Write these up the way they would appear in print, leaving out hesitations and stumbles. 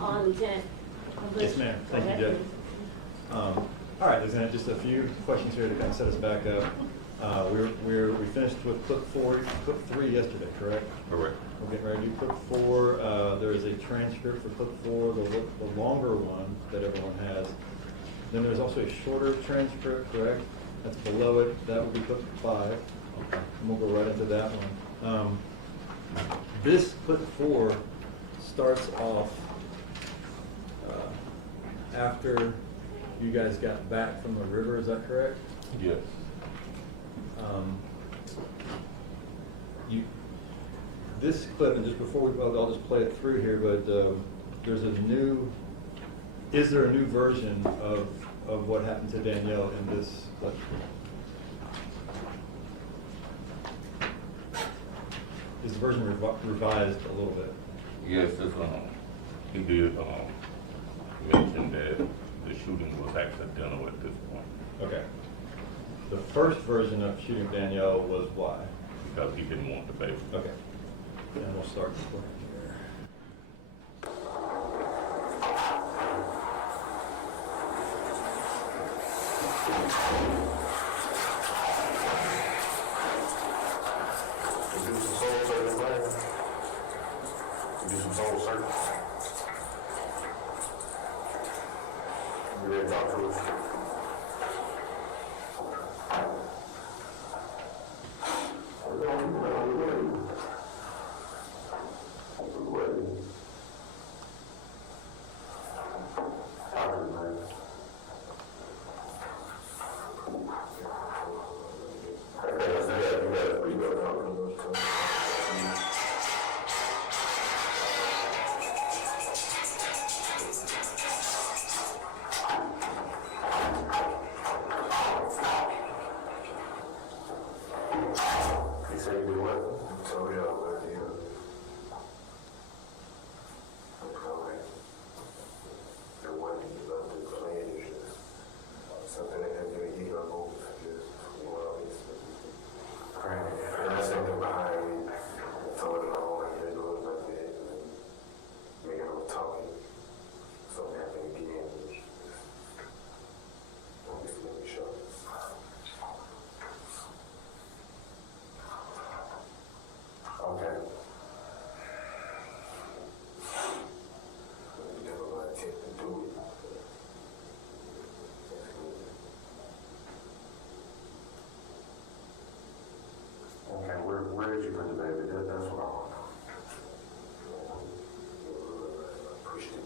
on Lieutenant. Yes, ma'am. Thank you, Judge. All right, Lieutenant, just a few questions here to kind of set us back up. We finished with clip 3 yesterday, correct? Correct. We're getting ready to do clip 4. There is a transcript for clip 4, the longer one that everyone has. Then there's also a shorter transcript, correct? That's below it. That would be clip 5. Okay. And we'll go right into that one. This clip 4 starts off after you guys got back from the river, is that correct? Yes. This clip, and just before I'll just play it through here, but is there a new version of what happened to Danielle in this clip? Is the version revised a little bit? Yes, it's, he did mention that the shooting was accidental at this point. Okay. The first version of shooting Danielle was why? Because he didn't want the baby. Okay. And we'll start this one here. Do some soul searching, man. Do some soul searching. You ready to talk to us? Where did you put the baby? That's what I want to know. Pushed it.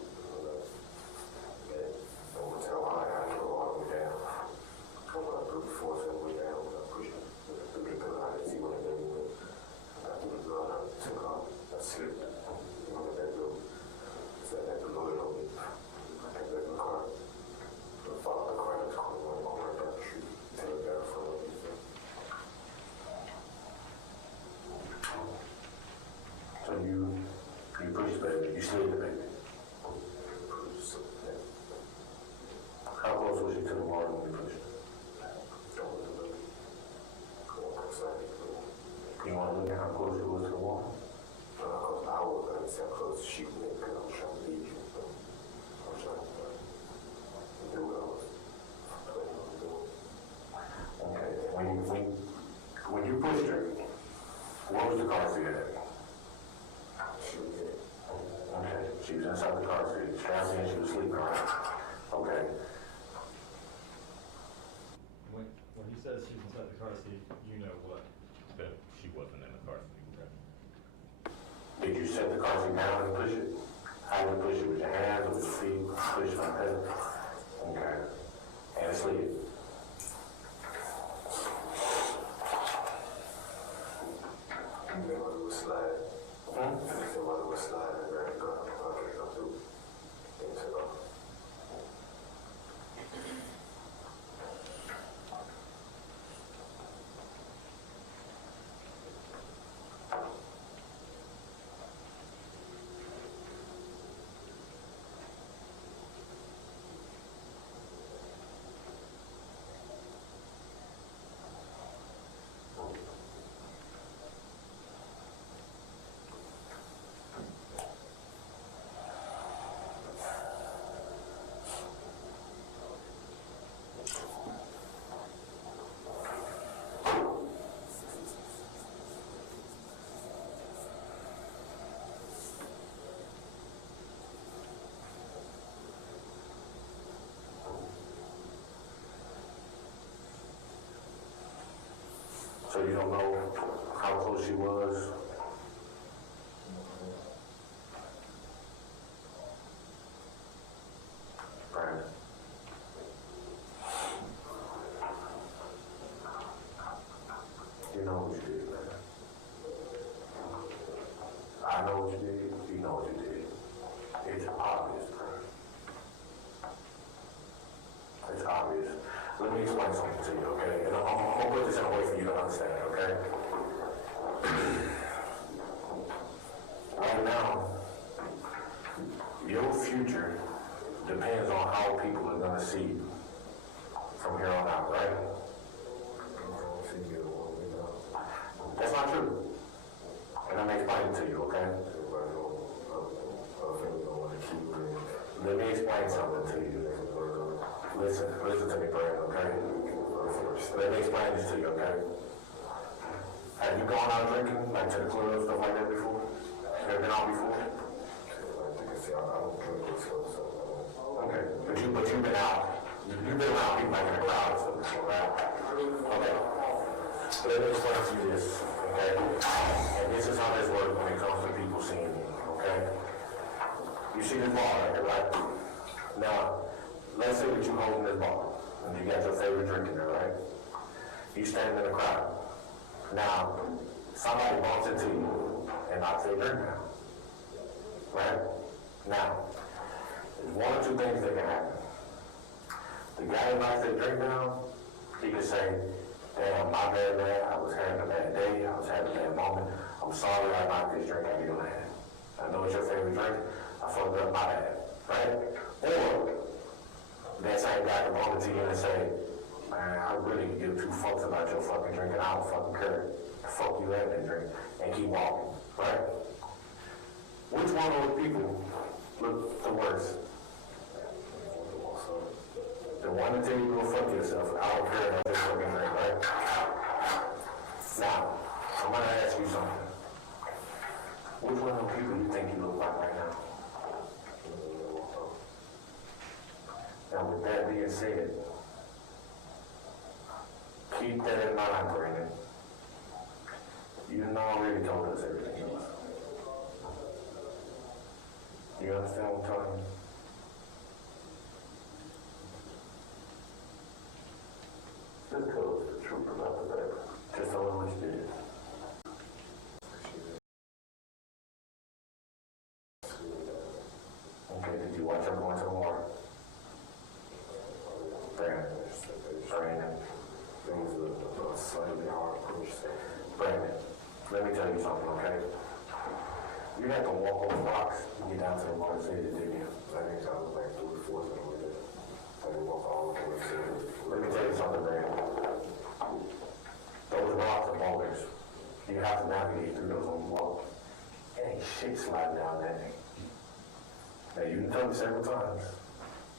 I won't tell why I drove all the way down. I brute force all the way down when I pushed it. I threw the gun. I didn't see what it did. I threw the gun. I took off. I slipped. You know what that do? So I had to load it on me. I got back in the car. I followed the car. I was going right down the street. Till it got in front of me. So you pushed the baby, you slid the baby. How close was you to the water when you pushed it? You want to look at how close you was to the water? I was going to say how close shooting it because I was trying to leave you. I was trying to do what I was planning on doing. Okay, when you pushed her, what was the car seat at? Okay, she was inside the car seat, strapped in, she was sleeping, right? Okay. When he says she's inside the car seat, you know what? That she wasn't in the car seat. Did you set the car seat down and push it? How did you push it? With your hands or with your feet? Push it like that? Okay. And it slid. And then when it was sliding. And then while it was sliding, I grabbed the gun out of my pocket and I threw it. And took off. So you don't know how close she was? Brandon. You know what you did, man. I know what you did. You know what you did. It's obvious, bro. It's obvious. Let me explain something to you, okay? And I'm gonna put this in a way for you to understand, okay? Right now, your future depends on how people are gonna see you from here on out, right? That's not true. And I'm explaining to you, okay? Let me explain something to you. Listen to me, Brad, okay? Let me explain this to you, okay? Have you gone out drinking, like to the club, stuff like that before? You ever been out before? Okay, but you've been out. You've been around people like in the crowd and stuff before, right? Okay. Let me explain to you this, okay? And this is how this works when it comes to people seeing you, okay? You see this bar right here, right? Now, let's say that you're holding this bar, and you got your favorite drink in there, right? You stand in the crowd. Now, somebody bumps into you and knocks their drink down, right? Now, there's one or two things that can happen. The guy who knocks their drink down, he can say, damn, my bad, man, I was having a bad day, I was having a bad moment, I'm sorry I knocked this drink out of your hand. I know it's your favorite drink, I fucked up, my bad, right? Or, that same guy can bump into you and say, man, I really could give two fucks about your fucking drink and I don't fucking care. Fuck you and that drink, and keep walking, right? Which one of those people look the worst? The one that tell you to go fuck yourself, I don't care about your fucking drink, right? Now, I'm gonna ask you something. Which one of those people you think you look like right now? Now, with that being said, keep that in mind, Brandon. You already told us everything else. You understand what I'm telling you? Just tell us the truth about the baby. Just tell us what you did. Okay, did you watch her going to the water? Brandon. Things are slightly hard push. Brandon, let me tell you something, okay? You have to walk over rocks and get down to the water city, didn't you? I think I was like 3 or 4 something like that. I didn't walk all the way to the Let me tell you something, Brandon. Those rocks are boulders. You have to navigate through those on the walk. Ain't shit sliding down that thing. Now, you can tell me several times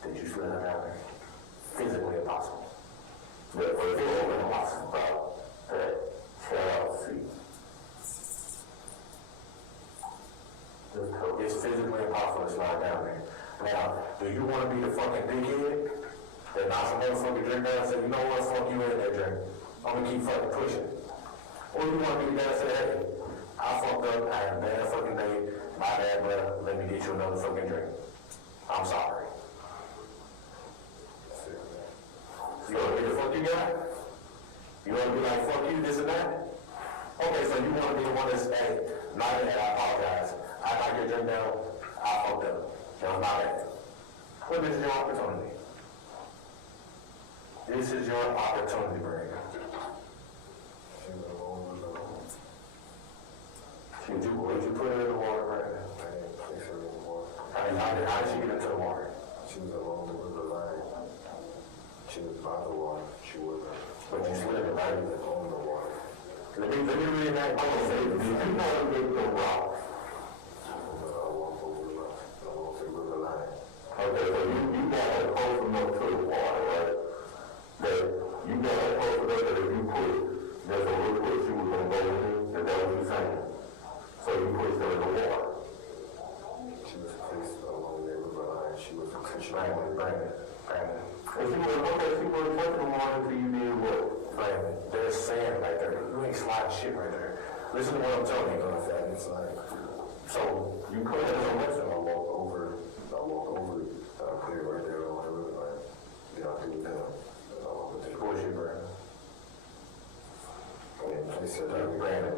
that you slid down there. Physically impossible. But for physically impossible, that Chelsea. It's physically impossible to slide down there. Now, do you want to be the fucking dickhead that knocks a motherfucking drink down and say, you know what, fuck you in that drink. I'm gonna keep fucking pushing. Or you want to be the guy that say, hey, I fucked up, I had a bad fucking day, my bad, brother, let me get you another fucking drink. I'm sorry. You want to be the fuck you guy? You want to be like, fuck you, this and that? Okay, so you want to be the one that's, hey, not that, I apologize. I knocked your drink down, I fucked up. That was my bad. Well, this is your opportunity. This is your opportunity, Brandon. Would you put her in the water, Brandon? I didn't place her in the water. How did she get into the water? She was along the river line. She was by the water. She wasn't. But you slid it right on the water. Let me reenact what I say. Did you know how to make the rock? I walked over the river line. Okay, so you got her close enough to the water, right? That you got her close enough that if you push, there's a little push she was going to go in. Is that what you're saying? So you pushed her in the water. She was placed along the river line. She was Brandon. And she was touching the water until you did what? Brandon, there's sand right there. You ain't Listen to what I'm telling you, guys. It's like, so you put it in a list and I'll walk over, clear right there on the river, like, get out there with them. With this bullshit, Brandon. And they said, Brandon,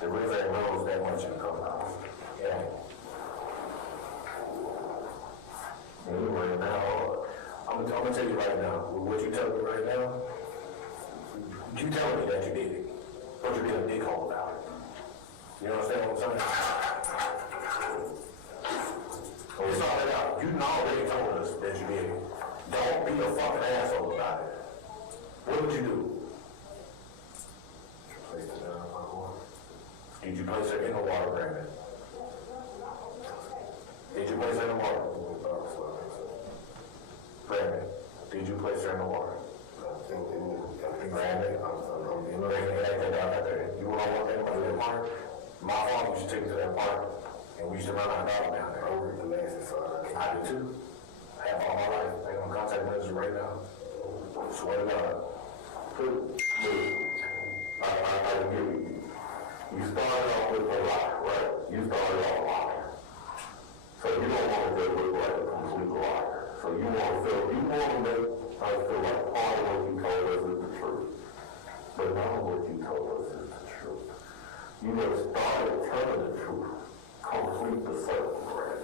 the river ain't rose that much in a couple hours. Yeah. Anyway, now, I'm gonna tell you right now, what you tell me right now, you tell me that you did it, but you did a big hole about it. You understand what I'm saying? We saw it out. You already told us that you did it. Don't be a fucking asshole about it. What would you do? Place it down in my water. Did you place it in the water, Brandon? Did you place it in the water? Brandon, did you place her in the water? Brandon, I'm breaking that down right there. You want to walk in the park? My father used to take me to that park, and we used to run our dog down there. Over the last side. I do too. I have all my life. I got my contact lenses right now. Swear to God. I give you. You started off with a lie, right? You started off lying. So you don't want to just look like a complete liar. So you want to make us feel like all of what you told us is the truth. But none of what you told us is the truth. You have started telling the truth. Complete the circle, right?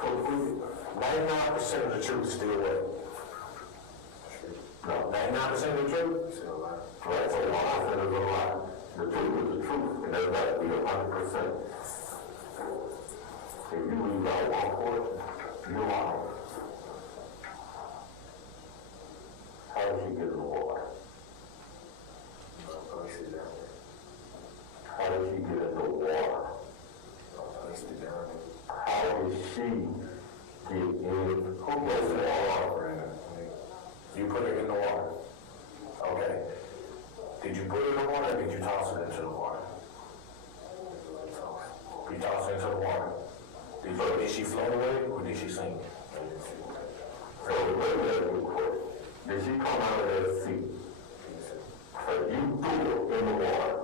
Complete. 99% of the truth is still what? No, 99% of the truth? Still a lie. Right, so 1% is a lie. The truth is the truth, and there's got to be 100%. If you leave out one portion, you're lying. How did she get in the water? How did she get in the water? How did she get in? Who goes in the water, Brandon? You put her in the water. Okay. Did you put her in the water or did you toss her into the water? You tossed her into the water. Did she float away or did she sink? So did she come out of that seat? So you threw her in the water.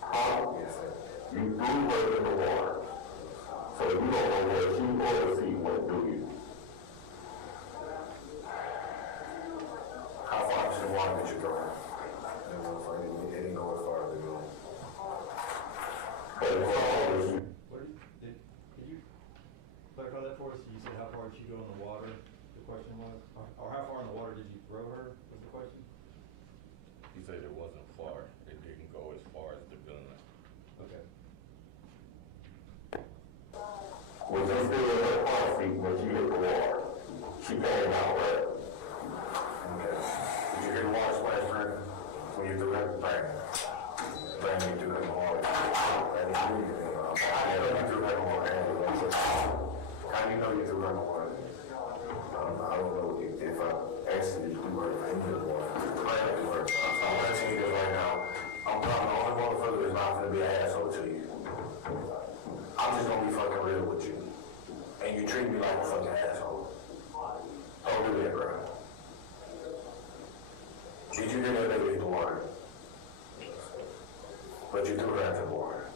Huh? You threw her in the water. So you don't know where she or the seat went, do you? How far into the water did you throw her? It didn't go as far as it goes. But it's always you. Did you clarify that for us? You said how far did she go in the water, the question was? Or how far in the water did you throw her, was the question? He said it wasn't far. It didn't go as far as the gun. Okay. Was it still in her car seat when she hit the water? She came out, right? Okay. Did you hear the water splash, Brandon? When you threw that? Brandon, you threw that in the water. I know you threw that in the water. How do you know you threw that in the water? I don't know if I actually threw her in the water. I'm going to tell you this right now. I'm the only motherfucker that's not going to be an asshole to you. I'm just going to be fucking real with you. And you treat me like a fucking asshole. Don't do that, bro. Did you hear that lady in the water? But you threw her into the water.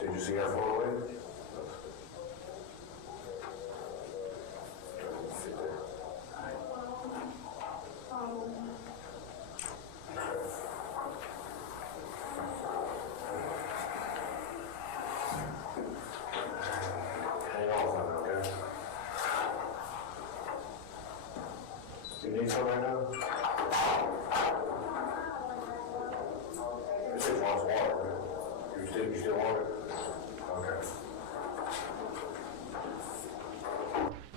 Did you see her fall away? Hang on, okay? You need some right now? This just wants water, man. You still want it? Okay.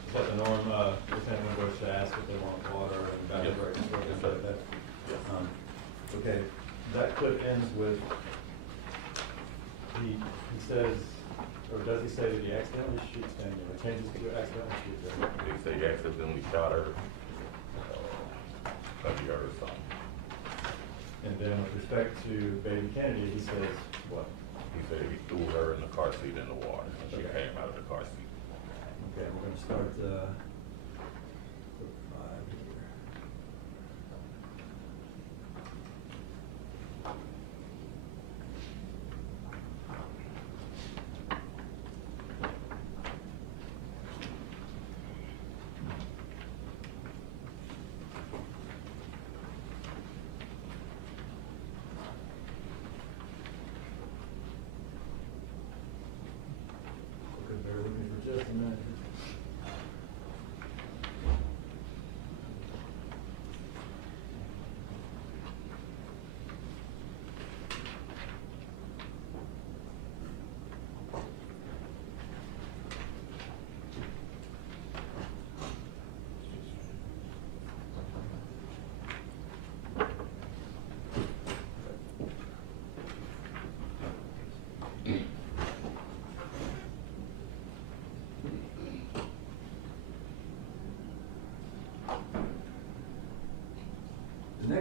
Is that the norm, Lieutenant Winbush to ask if they want water and back Yes. break? Yes, sir. Okay, that clip ends with, he says, or does he say that he accidentally shoots Danielle, or changes to accidentally shoot Danielle? They say he accidentally shot her, maybe her or something. And then with respect to Baby Kennedy, he says what? He said he threw her in the car seat in the water, and she came out of the car seat. Okay, we're gonna start, clip 5.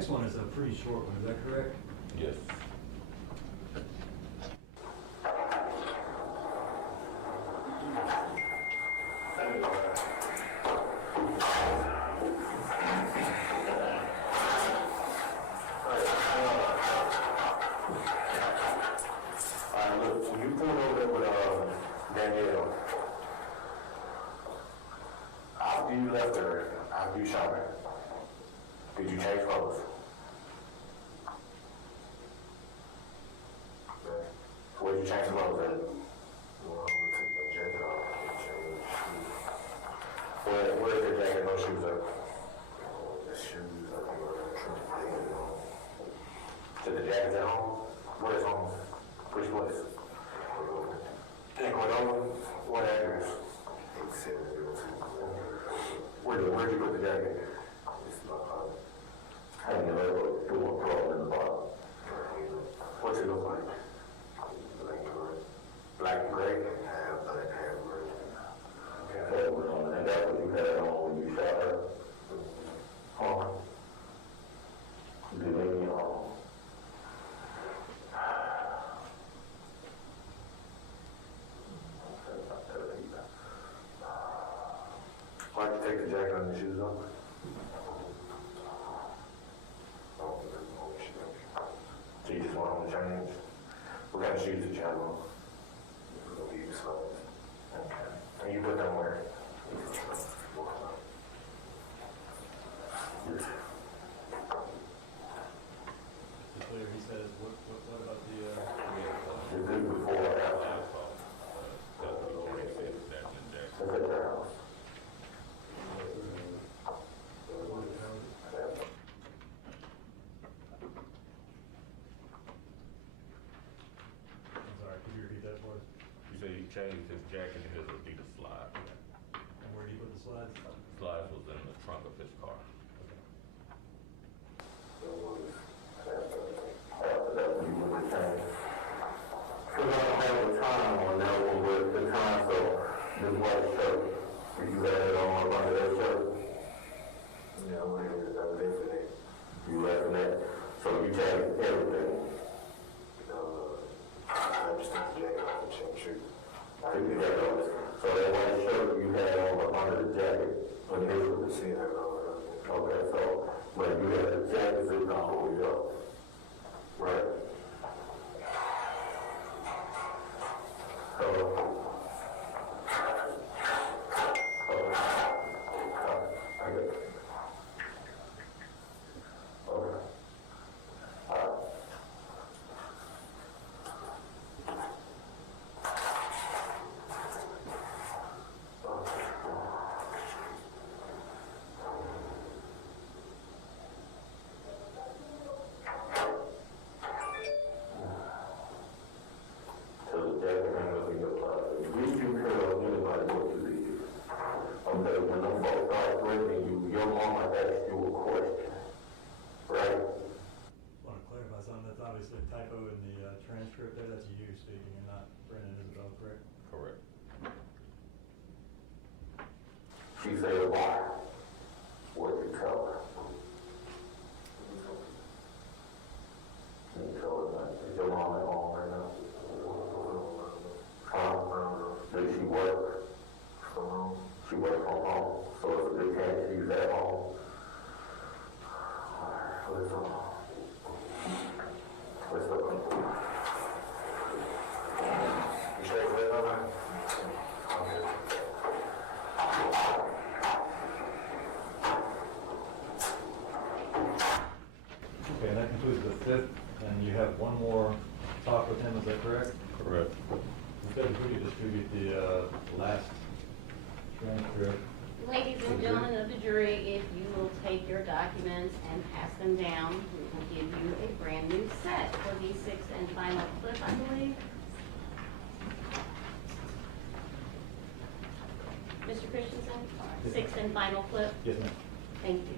next one is a pretty short one, is that correct? Yes. Look, when you pulled over there with Danielle, after you left her, after you shot her, did you change clothes? Where did you change clothes at? Well, I'm gonna take my jacket off and change shoes. Where is your jacket, no shoes up? The shoes, I think I'm trying to take it on. So the jacket's at home? Where's home? Which place? In Cordova? What address? 8702. Where'd you put the jacket? It's in my pocket. How do you know what you want to in the bottom? What's it look like? Black and gray. Black and gray? Half black, half gray. And that's what you had on when you shot her? Huh? Did they why'd you take the jacket and the shoes off? So you just want them to change? What kind of shoes did you have on? These ones. Okay. And you put them where? Clear, he says, what about the, You did before or after? Look at their house. I'm sorry, could you repeat that for us? You said he changed his jacket and his Adidas slide. And where did you put the slides? Slides was in the trunk of his car. After that, you would return. Because I don't have a time on that one, but the time, so this white shirt, did you have it on up under that shirt? Yeah, I'm ready to have it for that. You left that? So you changed everything? I just took the jacket off and changed shoes. Took the jacket off. So that white shirt you had on up under the jacket, when they were to see that over. Okay, so, but you had the jacket sitting on hold you up. Right. Obviously a typo in the transcript there, that's you speaking and not Brandon Isabelle, correct? Correct. She said why? What did you tell her? You told her that. Is your mom at home right now? Does she work from home? She works from home, so it's a good chance she's at home. What's up? What's up? You sure it's lit on that? Okay, and that concludes the fifth, and you have one more talk with him, is that correct? Correct. Because we could distribute the last transcript. Ladies and gentlemen of the jury, if you will take your documents and pass them down, we will give you a brand new set for the sixth and final clip, I believe. Mr. Christensen, sixth and final clip. Yes, ma'am. Thank you.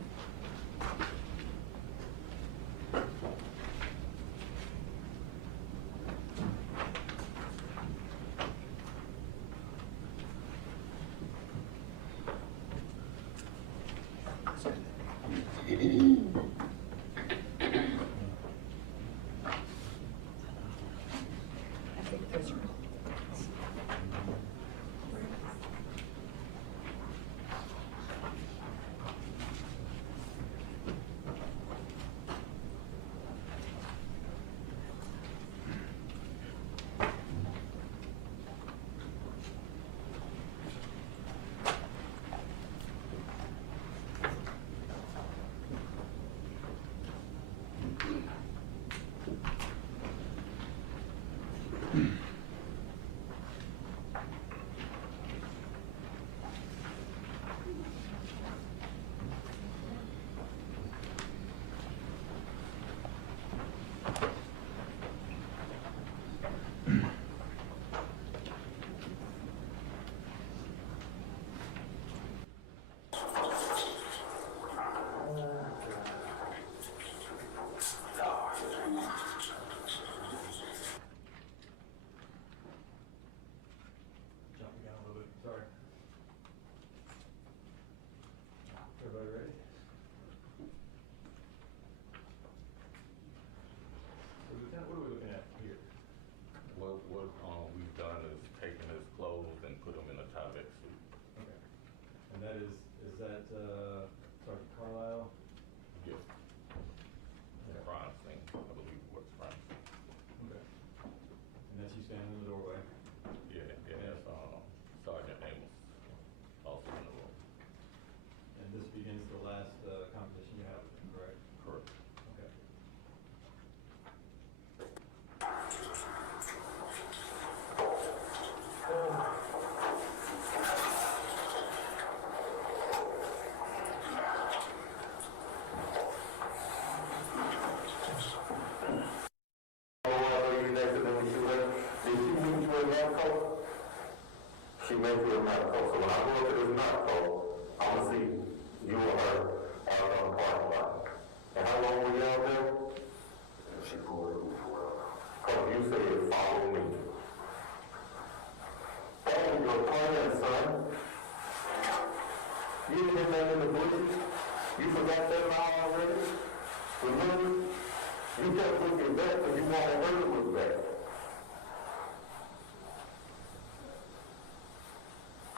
You just look at that because you want her to look back.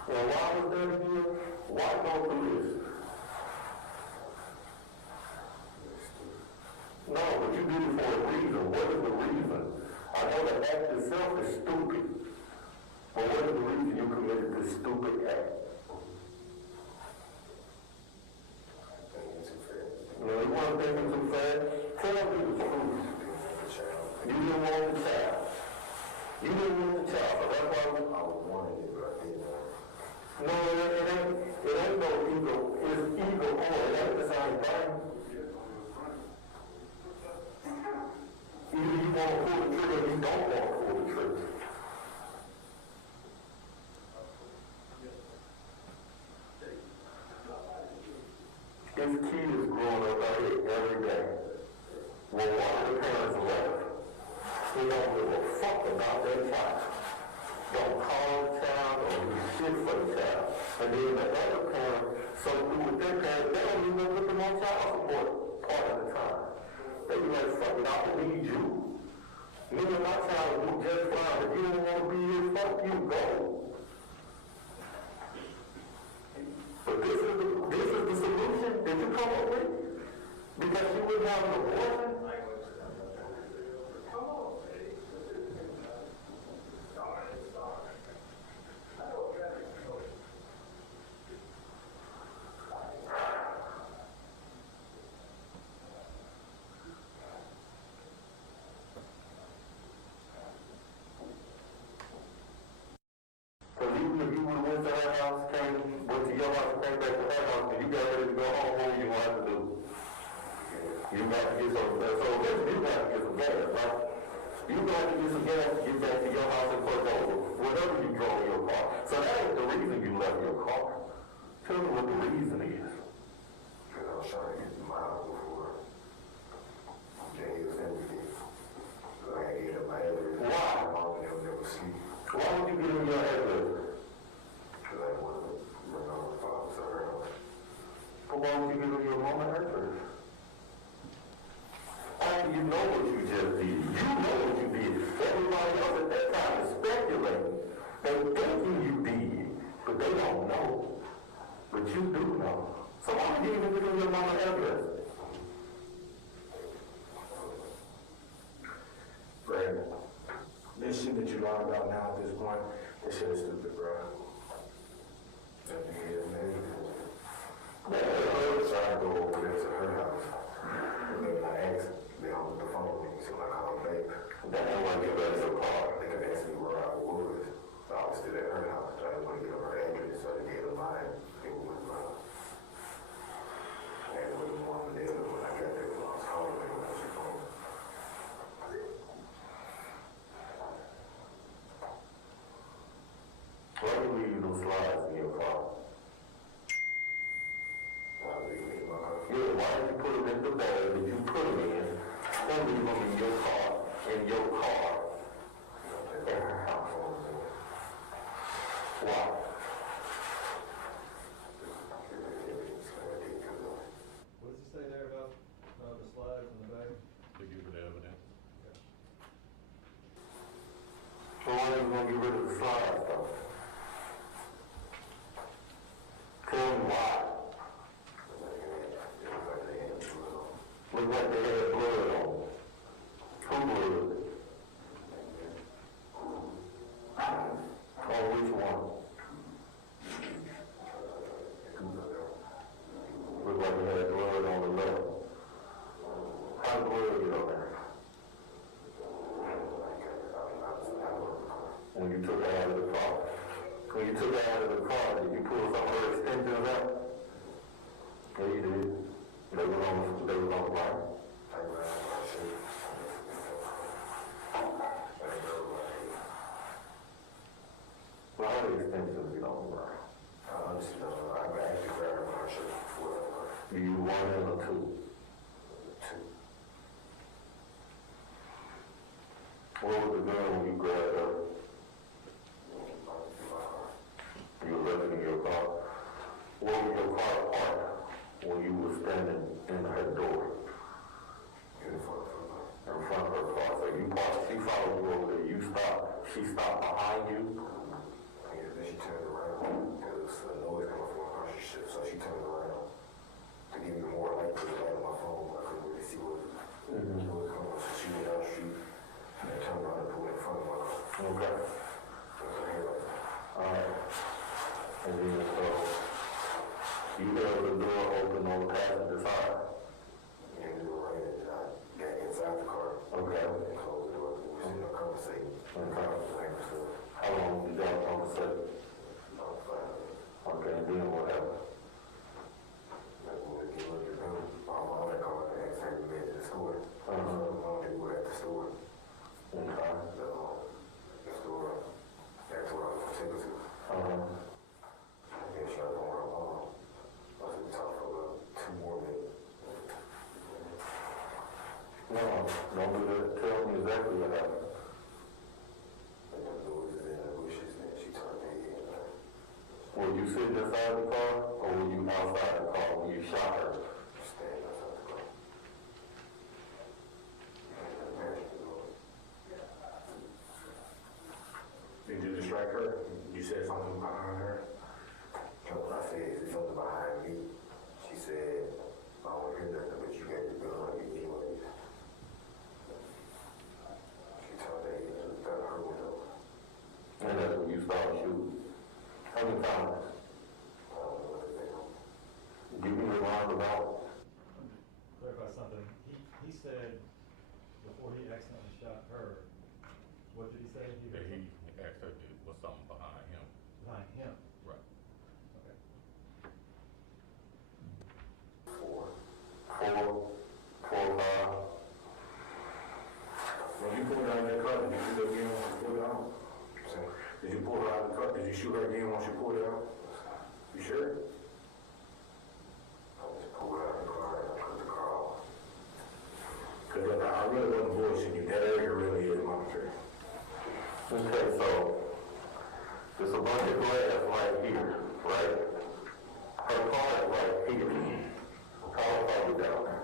And why was that again? Why go through this? No, but you did it for a reason. What is the reason? I know the act itself is stupid. But what is the reason you committed this stupid act? You know, you want to think too fast? Tell me the truth. You didn't want the child. You didn't want the child, so that's why I wanted it, but I didn't. No, it ain't no ego. It's ego or it ain't the same thing. Either you want to pull the trigger or you don't want to pull the trigger. This kid is growing up out here every day. When one of the parents left, he don't give a fuck about that child. Don't call the child or do shit for the child. And then the other parent, so through with their parents, they don't even look them on child support part of the time. They be like, fuck it, I don't need you. Me and my child will do just fine. If you don't want to be here, fuck you, go. But this is the solution that you come up with? Because you wouldn't have an abortion? So even if you would have went to her house, went to your house, came back to her house, and you got ready to go home, what were you going to have to do? You got to get some, so you got to get some gas, right? You got to get some gas to get back to your house and put over whatever you drove in your car. So that ain't the reason you left your car. Tell me what the reason is. Because I was trying to get the miles before Danielle sent me. So I had to get up my address. Why? My mom and them never sleep. Why would you give them your address? Because I didn't want to run over the father, so her house. But why would you give them your mom and address? You know what you just did. You know what you did. Everybody else at that time is speculating. They're thinking you did, but they don't know. But you do know. So why would you even give them your mama address? Brandon, this shit that you learn about now at this point, this shit is stupid, bro. That nigga is amazing. Man, I was trying to go over there to her house. And then I asked, they on the phone with me, so I called back. Then I want to get back to the car. They could ask me where I was. So I was still at her house. I didn't want to get her address, so I didn't get her mine. It was mine. And with the mom and dad, when I got there, I was calling them on the phone. Why do you leave those slides in your car? Why leave them in my car? Yeah, why did you put them in the bag that you put them in? And leave them in your car, at her house. Why? What does it say there about the slides in the back? To give it evidence. So why are you going to get rid of the slides, though? Tell me why. Look like they had blood on. Who blood? Oh, which one? Look like they had blood on the left. How did blood get on there? When you took her out of the car. When you took her out of the car, did you pull some of her extensions out? Yeah, you did. They were on the line. Well, how many extensions you don't wear? Honestly, I've actually grabbed my shirt before. Do you one and a two? Two. What was the gun when you grabbed her? You were left in your car. What was your car parked when you were standing in her door? In front of her. followed you over there, you stopped, she stopped behind you? And then she turned around, there was a noise coming from her, so she turned around to give me more light to the light on my phone. I couldn't really see what was coming. So she went down the street and turned around and pulled in front of my car. Okay. Alright. And then so, you held the door open on the passenger side? And we were right in, I got inside the car. Okay. And closed the door. We were sitting there conversating. How long did y'all conversate? About 5 minutes. Okay, and then what happened? Like when we get ready to go, my mom had called and asked her to be at the store. We were at the store. Okay. The store, that's where I was going to take her to. And she was going around. I was in talk for about 2 more minutes. No, don't do that. Tell me exactly what happened. And the noise is in the bushes, and she turned her head. Were you sitting inside the car, or were you outside the car when you shot her? Standing outside the car. Did you distract her? You said something behind her? When I said, is there something behind me? She said, I don't hear nothing, but you got the gun on me anyway. She turned her head and looked out her window. And that's when you started shooting. How many times? I don't know what they do. You can rewind about. Clarify something. He said before he accidentally shot her, what did he say? That he asked her if was something behind him. Behind him. Right. Okay. 4. 4, 5. When you pulled her out of that car, did you shoot her again once you pulled it out? So, Did you pull her out of the car? Did you shoot her again once you pulled it out? You sure? I just pulled out of the car and I put the car off. Because I really wasn't voicing you. That area really is monitored. Okay, so there's a bunch of glass right here, right? Her car is right here. How far we down there?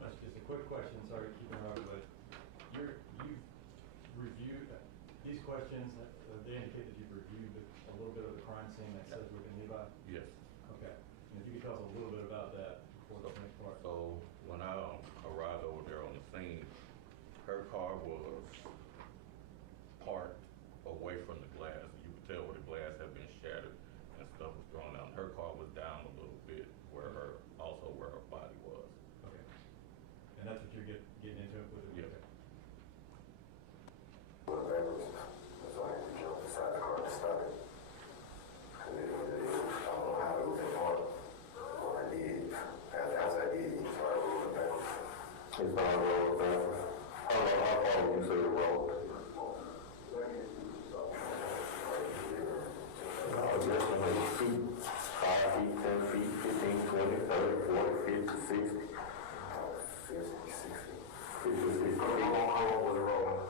That's just a quick question, sorry to keep interrupting, but you've reviewed, these questions, they indicate that you've reviewed a little bit of the crime scene that says within nearby? Yes. Okay, and if you could tell us a little bit about that before the next part. So when I arrived over there on the scene, her car was parked away from the glass. You could tell where the glass had been shattered and stuff was thrown out. Her car was down a little bit where her body was. Okay. And that's what you're getting into with it? Yes. Okay. Went backwards. So I had to jump inside the car to stop it. And then I don't know how it was in park. What I did, as I did, he started rolling backwards. He started rolling backwards. How far would you say the road? Yes, maybe feet, 5 feet, 10 feet, 15, 20, 30, 40, 50, 60. 50, 60. 50, 60 feet. How long was it rolling?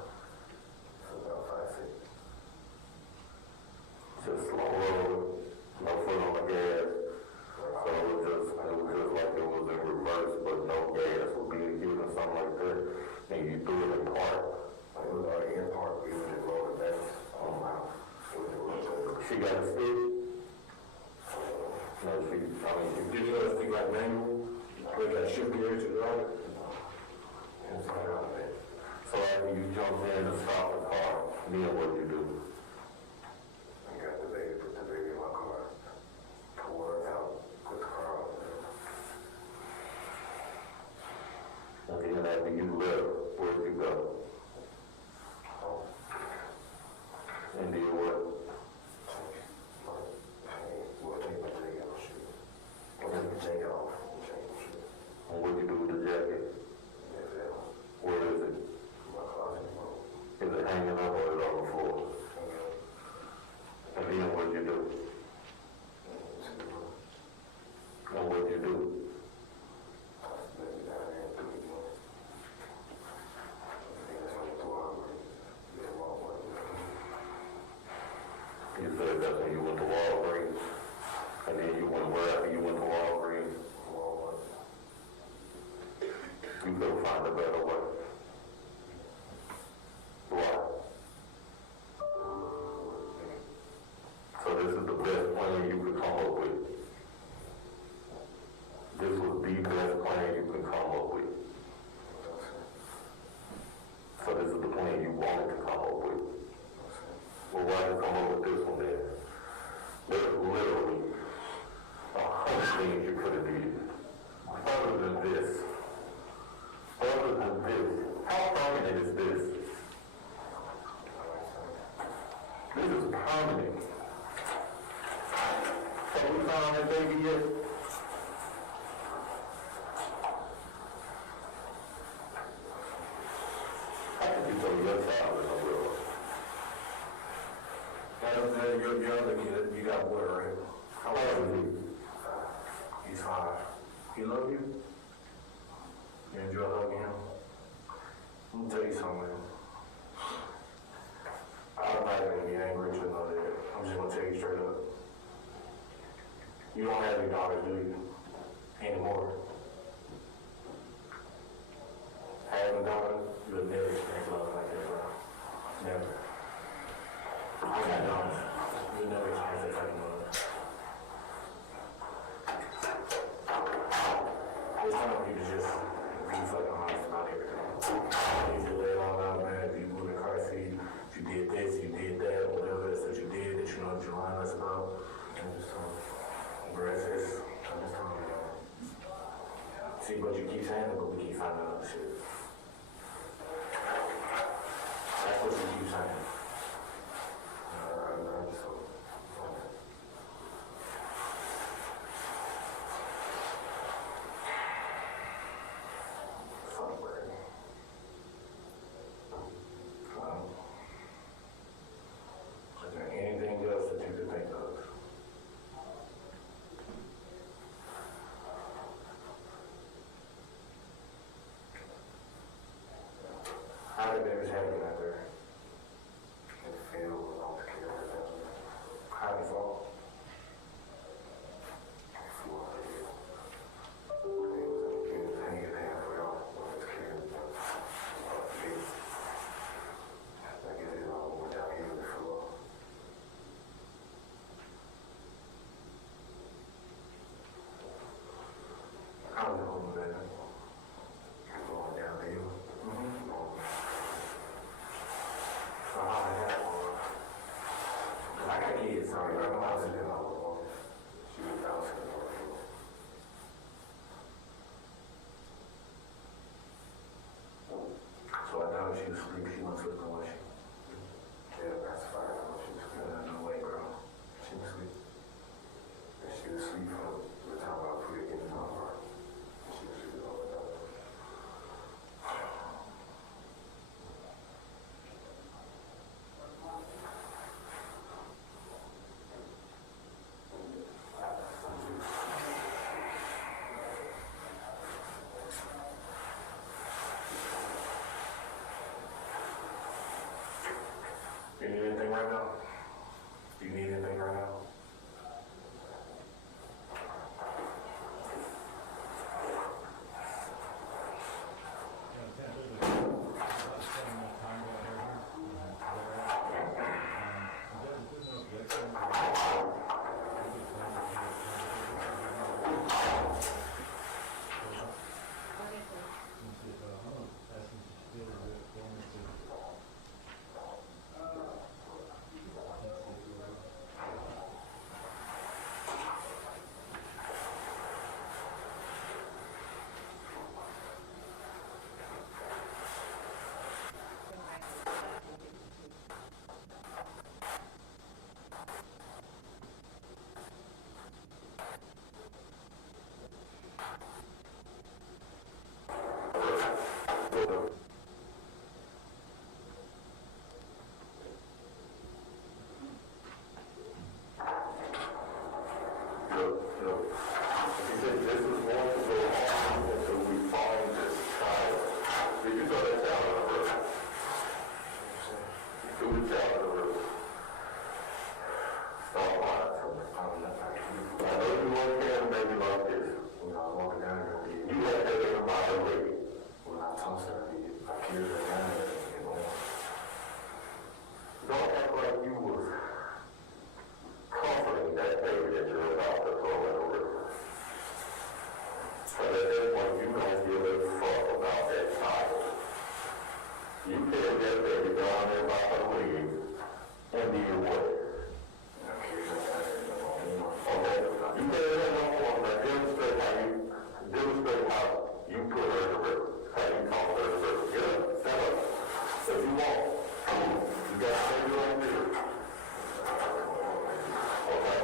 About 5 feet. Just slow road, no foot on the gas. So it was just like it was in reverse, but no gas would be given or something like that. And you threw it in park. It was already in park. We were just rolling backwards. Oh, wow. She got a stick. No, Did you ever think like manual? Where you got to shift gears to drive it? so after you jumped in and stopped the car, then what did you do? I got the baby, put the baby in my car. Pulled her out, put the car on. And then after you left, where did you go? Home. And did what? We'll take my jacket off, shoot. We'll take my jacket off. And what did you do with the jacket? Where is it? My closet. Is it hanging up or is it on the floor? And then what did you do? And what did you do? Baby down there and threw it in. That's when the door You said that's when you went to Walgreens. And then you went where after you went to Walgreens? You couldn't find a better way. why you come up with this one then. There's literally 100 things you could have did. Other than this. Other than this. How permanent is this? This is permanent. Have we found that baby yet? How can you throw your child in the world? Your other kid, you got boy, right? How old is he? He's 5. He love you? You enjoy hugging him? Let me tell you something. I'm not gonna be angry to know that. I'm just gonna tell you straight up. You don't have any daughters, do you? Anymore. Having daughters, you would never experience love like that, bro. Never. I got daughters. You would never experience that type of love. It's time for you to just be fucking honest about everything. You need to lay it all out, man. If you moved in the car seat, if you did this, you did that, whatever it is that you did that you know that you're lying us about. I'm just telling you. I'm just telling you. See, but you keep saying it, but we keep finding out shit. That's what you keep saying. Fuck, Brady. Is there anything else that you could think of? How did babies happen out there? In the field, with all the kids, How did it fall? he was hanging halfway off with his kids. I guess it all went down here before. How was it holding baby? Going downhill. So how did that fall? I got kids, sorry. I don't know how to do it. She was bouncing on the floor. So I thought she was asleep. She wasn't sleeping, was she? Yeah, that's fine. She was good. No way, bro. She was asleep. And she was asleep from the time I put it in the car. She was asleep all the time. You need anything right now? Do you need anything right now? Look. He said this is going to go on until we find this child. Did you throw that child in the river? Threw the child in the river. Stop lying to me. I know you want to have a baby like this. When I was walking down here, You had that in your mind already. when I tossed her, I did. did what? Okay. You said that no more, but demonstrate how you put her in the river, how you talk her in the river. Get up, stand up. If you want, you got to say your own there. Okay?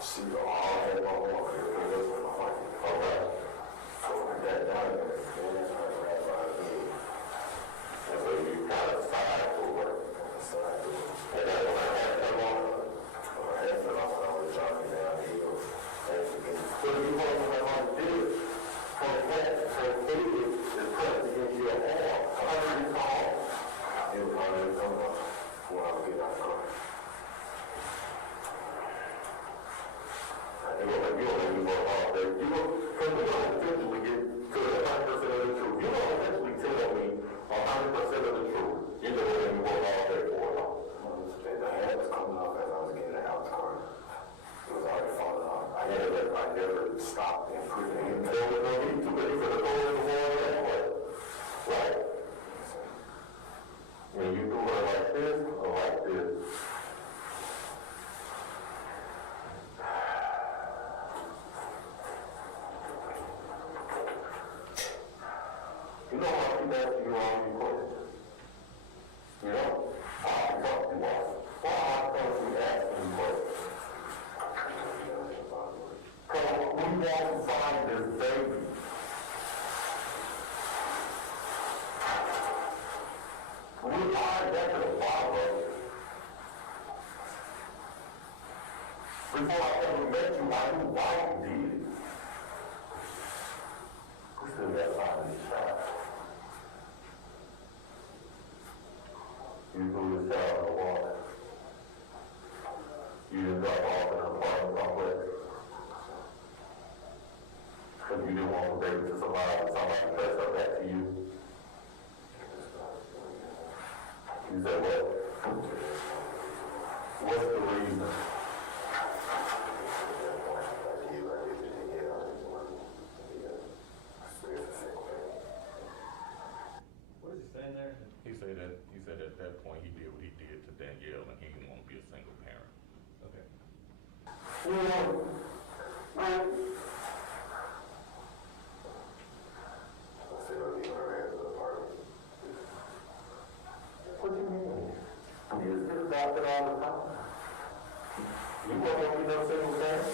See, all that one more, okay? Okay. So that down there, that's right by me. And so you kind of side forward. And then when I had that on, I had that on when I was driving down the hill. So you want to know how to do it? Her head is pressed against your arm. 100 pounds. It was 100 pounds when I was getting out of the car. You don't let me go off there. Because we don't eventually get to the 100% of the truth. You don't eventually tell me 100% of the truth. You don't let me go off there for a while. The head was coming off as I was getting out of the car. It was already falling off. I never stopped and put it in. There was no need to, but you could have gone in the wall anyway. Right? When you do her like this or like this, you know how people ask you all these questions? You know? How tough you are. Why can't you ask me questions? Because we want to find this baby. We are back to the father. Before I ever met you, I knew why you did it. We still got a lot of these shots. You threw this child in the water. You didn't drop off in an apartment complex. Because you didn't want the baby to survive and somebody pressed up back to you. You said what? What's the reason? What is he saying there? He said at that point he did what he did to Danielle and he didn't want to be a single parent. Okay. What do you mean? You just get adopted all the time. You won't want to be no single parent?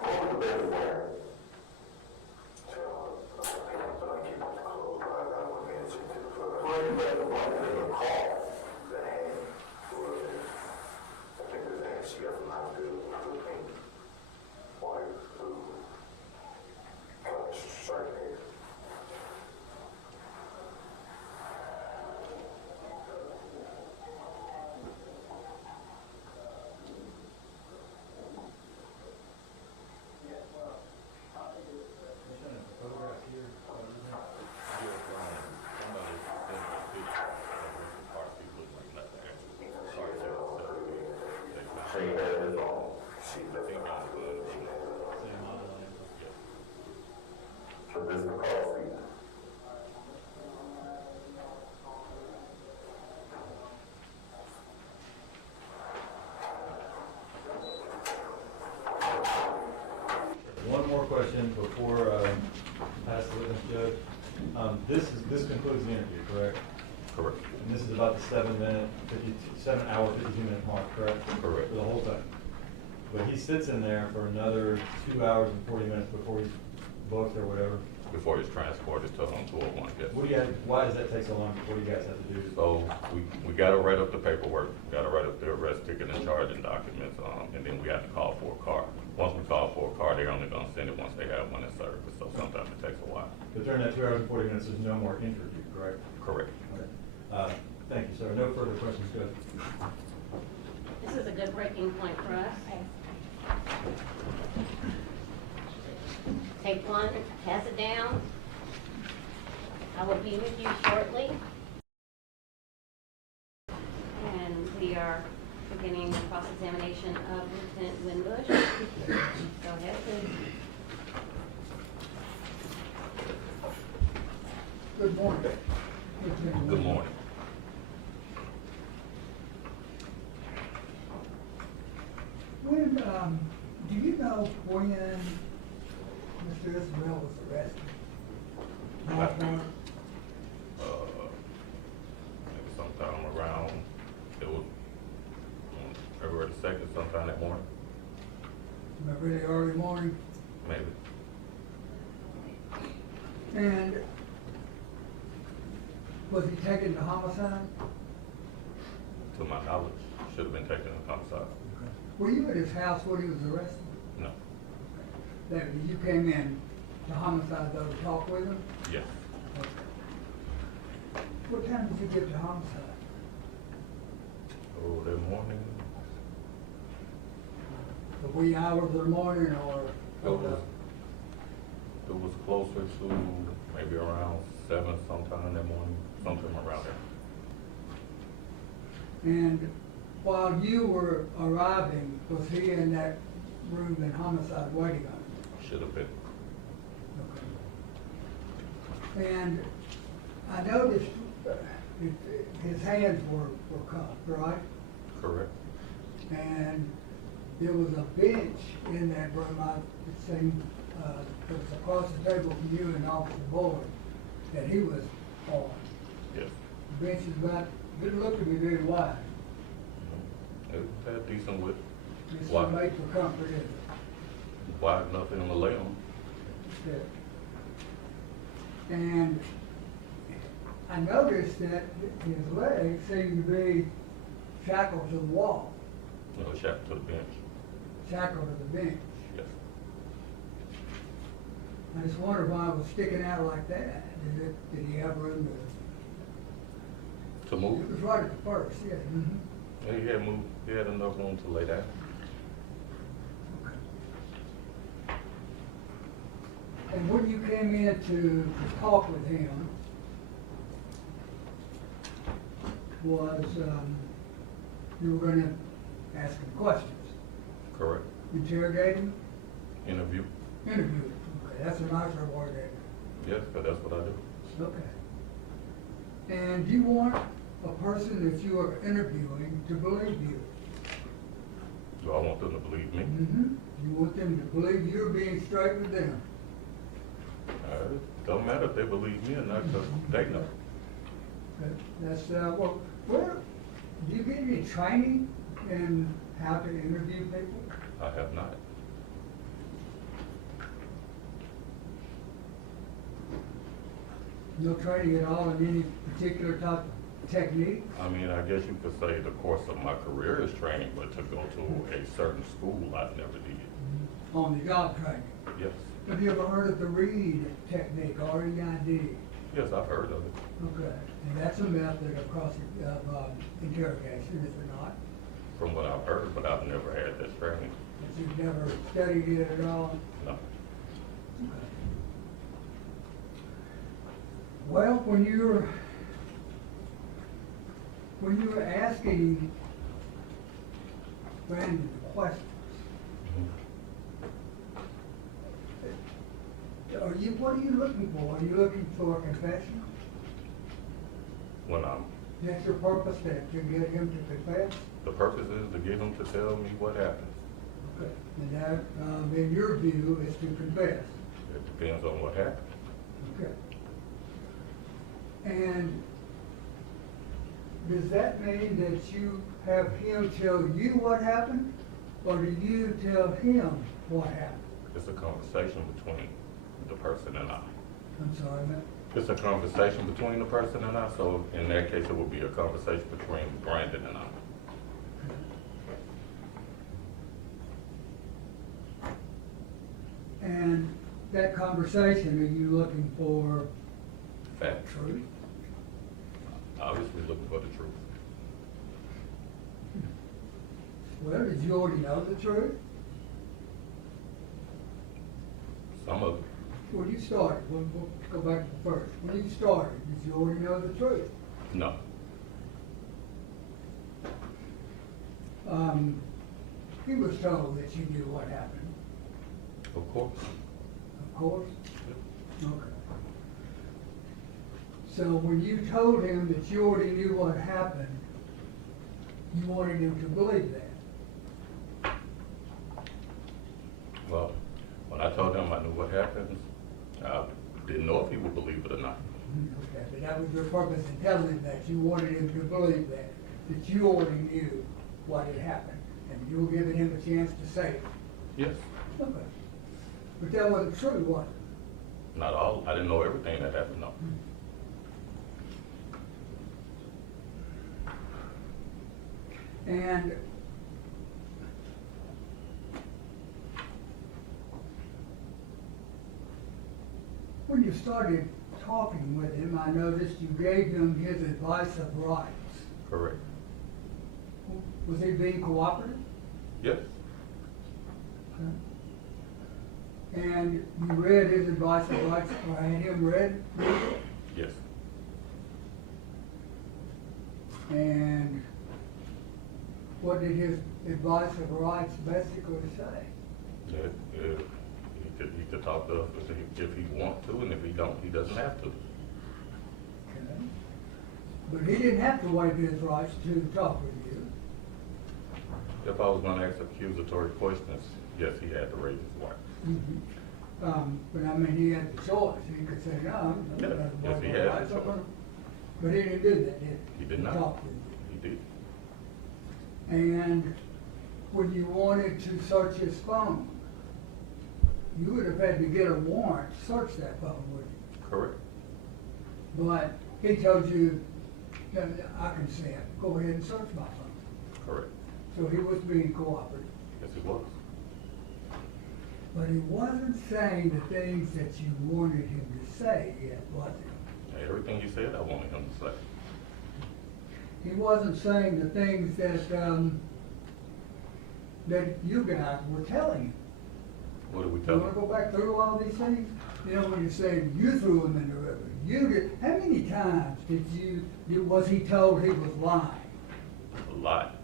What was the baby wearing? Well, you better run in the car. The hand. I think the hand she got from hospital. Pink. White. Blue. Straight hair. Photograph here. Somebody sent a picture of the car seat looked like left there. Car seat. She had this on. She left it on. Same model. So this is the car seat. One more question before pass the witness judge. This concludes the interview, correct? Correct. And this is about the 7 hour, 52-minute mark, correct? Correct. For the whole time. But he sits in there for another 2 hours and 40 minutes before he's booked or whatever. Before he's transported to 201, yes. Why does that take so long before you guys have to do this? So we got to write up the paperwork, got to write up the arrest ticket and charging documents, and then we have to call for a car. Once we call for a car, they're only going to send it once they have one in service, so sometimes it takes a while. But during that 2 hours and 40 minutes, there's no more interview, correct? Correct. Okay. Thank you, sir. No further questions, Judge. This is a good breaking point for us. Take one, pass it down. I will be with you shortly. And we are beginning the cross-examination of Lieutenant Winbush. Go ahead, please. morning. Good morning. When, do you know when Mr. Isabelle was arrested? Last morning? Maybe sometime around, it was February the 2nd, sometime that morning, Really early morning? maybe. And was he taken to homicide? To my knowledge, should have been taken to homicide. Were you at his house when he was arrested? No. That you came in to homicide though to talk with him? Yes. Okay. What time did you get to homicide? Oh, that morning, The wee hours of the morning or? it was closer to maybe around 7 sometime that morning, something around there. And while you were arriving, was he in that room in homicide waiting on you? Should have been. Okay. And I noticed his hands were cuffed, right? Correct. And there was a bench in that room, it seemed, that was across the table from you and Officer Boyd, that he was on. Yes. The bench is about, didn't look to be very wide. It had decent width, It's Wide. made for comfort, isn't it? wide enough in the lay on. Good. And I noticed that his legs seemed to be shackled to the wall, You know, shackled to the bench. shackled to the bench. Yes. I just wondered why it was sticking out like that. Did he have room To to? move? It was right at the first, yeah. Mhm. Yeah, he had moved. He had enough room to lay down. And when you came in to talk with him, was, you were gonna ask him questions, Correct. interrogate him, Interview. interview him. Okay, that's a nicer word, isn't it? Yes, but that's what I do. Okay. And do you want a person that you are interviewing to believe you? Do I want them to believe me? Mm-hmm. You want them to believe you're being straight with them? Don't matter if they believe me or not, because they know. That's, well, where, do you get any training in how to interview people? I have not. No training at all in any particular type of technique? I mean, I guess you could say the course of my career is training, but to go to a certain school, I never did. On the job training? Yes. Have you ever heard of the REID technique, R-E-I-D? Yes, I've heard of it. Okay, and that's a method of interrogation, is it not? From what I've heard, but I've never had that training. But you've never studied it at all? No. Okay. Well, when you were asking Brandon questions, what are you looking for? Are you looking for a confession? When I'm, That's your purpose, then, to get him to confess? the purpose is to get them to tell me what happened. Okay. And that, in your view, is to confess? It depends on what happened. Okay. And does that mean that you have him tell you what happened, or do you tell him what happened? It's a conversation between the person and I. I'm sorry, man. It's a conversation between the person and I, so in that case, it would be a conversation between Brandon and I. And that conversation, are you looking for Fact. truth? Obviously looking for the truth. Well, did you already know the truth? Some of it. When you started, we'll go back to the first. When you started, did you already know the truth? No. He was told that you knew what happened, Of course. of course. Okay. So when you told him that you already knew what happened, you wanted him to believe that. Well, when I told him I knew what happened, I didn't know if he would believe it or not. Okay, but that was your purpose in telling him that. You wanted him to believe that you already knew what had happened, and you were giving him a chance to say it. Yes. Okay. But that wasn't true, was it? Not all, I didn't know everything that happened, no. And when you started talking with him, I noticed you gave him his advice of rights. Correct. Was he being cooperative? Yes. And you read his advice of rights, or had him read? Yes. And what did his advice of rights basically say? Yeah, he could talk to us if he wants to, and if he don't, he doesn't have to. Okay. But he didn't have to waive his rights to talk with you. If I was gonna ask accusatory questions, yes, he had to raise his wife. But I mean, he had the choice. He could say, no, I'm Yeah, not yes, gonna he waive had my the rights. choice. But he didn't do that, did he? He did not. Talk with He did. you. And when you wanted to search his phone, you would have had to get a warrant to search that phone, wouldn't you? Correct. But he told you, "No, I consent, go ahead and search my phone." Correct. So he was being cooperative. Yes, he was. But he wasn't saying the things that you wanted him to say yet, was he? Everything you said, I wanted him to say. He wasn't saying the things that, that you guys were telling him. What did we You tell wanna him? go back through all these things? You know, when you say you threw him in the river, you did, how many times was he told he was lying? A lot.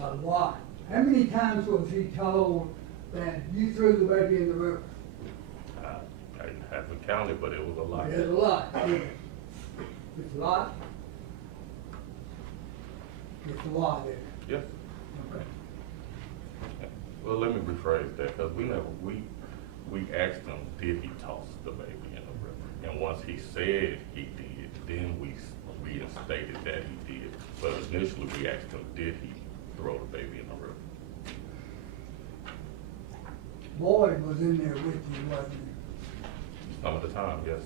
A lot. How many times was he told that you threw the baby in the river? I haven't counted, but it was a lot. It's a lot. It's a lot. It's a lot, isn't it? Yes. Okay. Well, let me rephrase that, because we asked him, did he toss the baby in the river? And once he said he did, then we reinstated that he did. But initially, we asked him, did he throw the baby in the river? Boyd was in there with you, wasn't he? Some of the time, yes.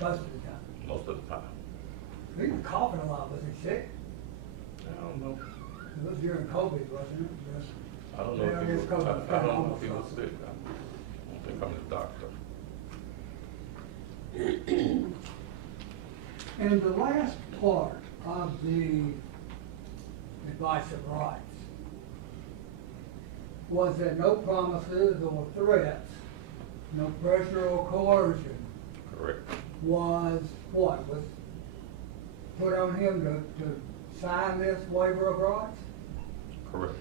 Most of the time. Most of the time. He was coughing a lot. Was he sick? I don't know. It was during COVID, wasn't it? Yes. I don't know Yeah, if he I was, guess COVID I kinda don't know if he was almost sick. I don't think I'm the doctor. And the last part of the advice of rights was that no promises or threats, no pressure or coercion Correct. was what? Was put on him to sign this waiver of rights? Correct.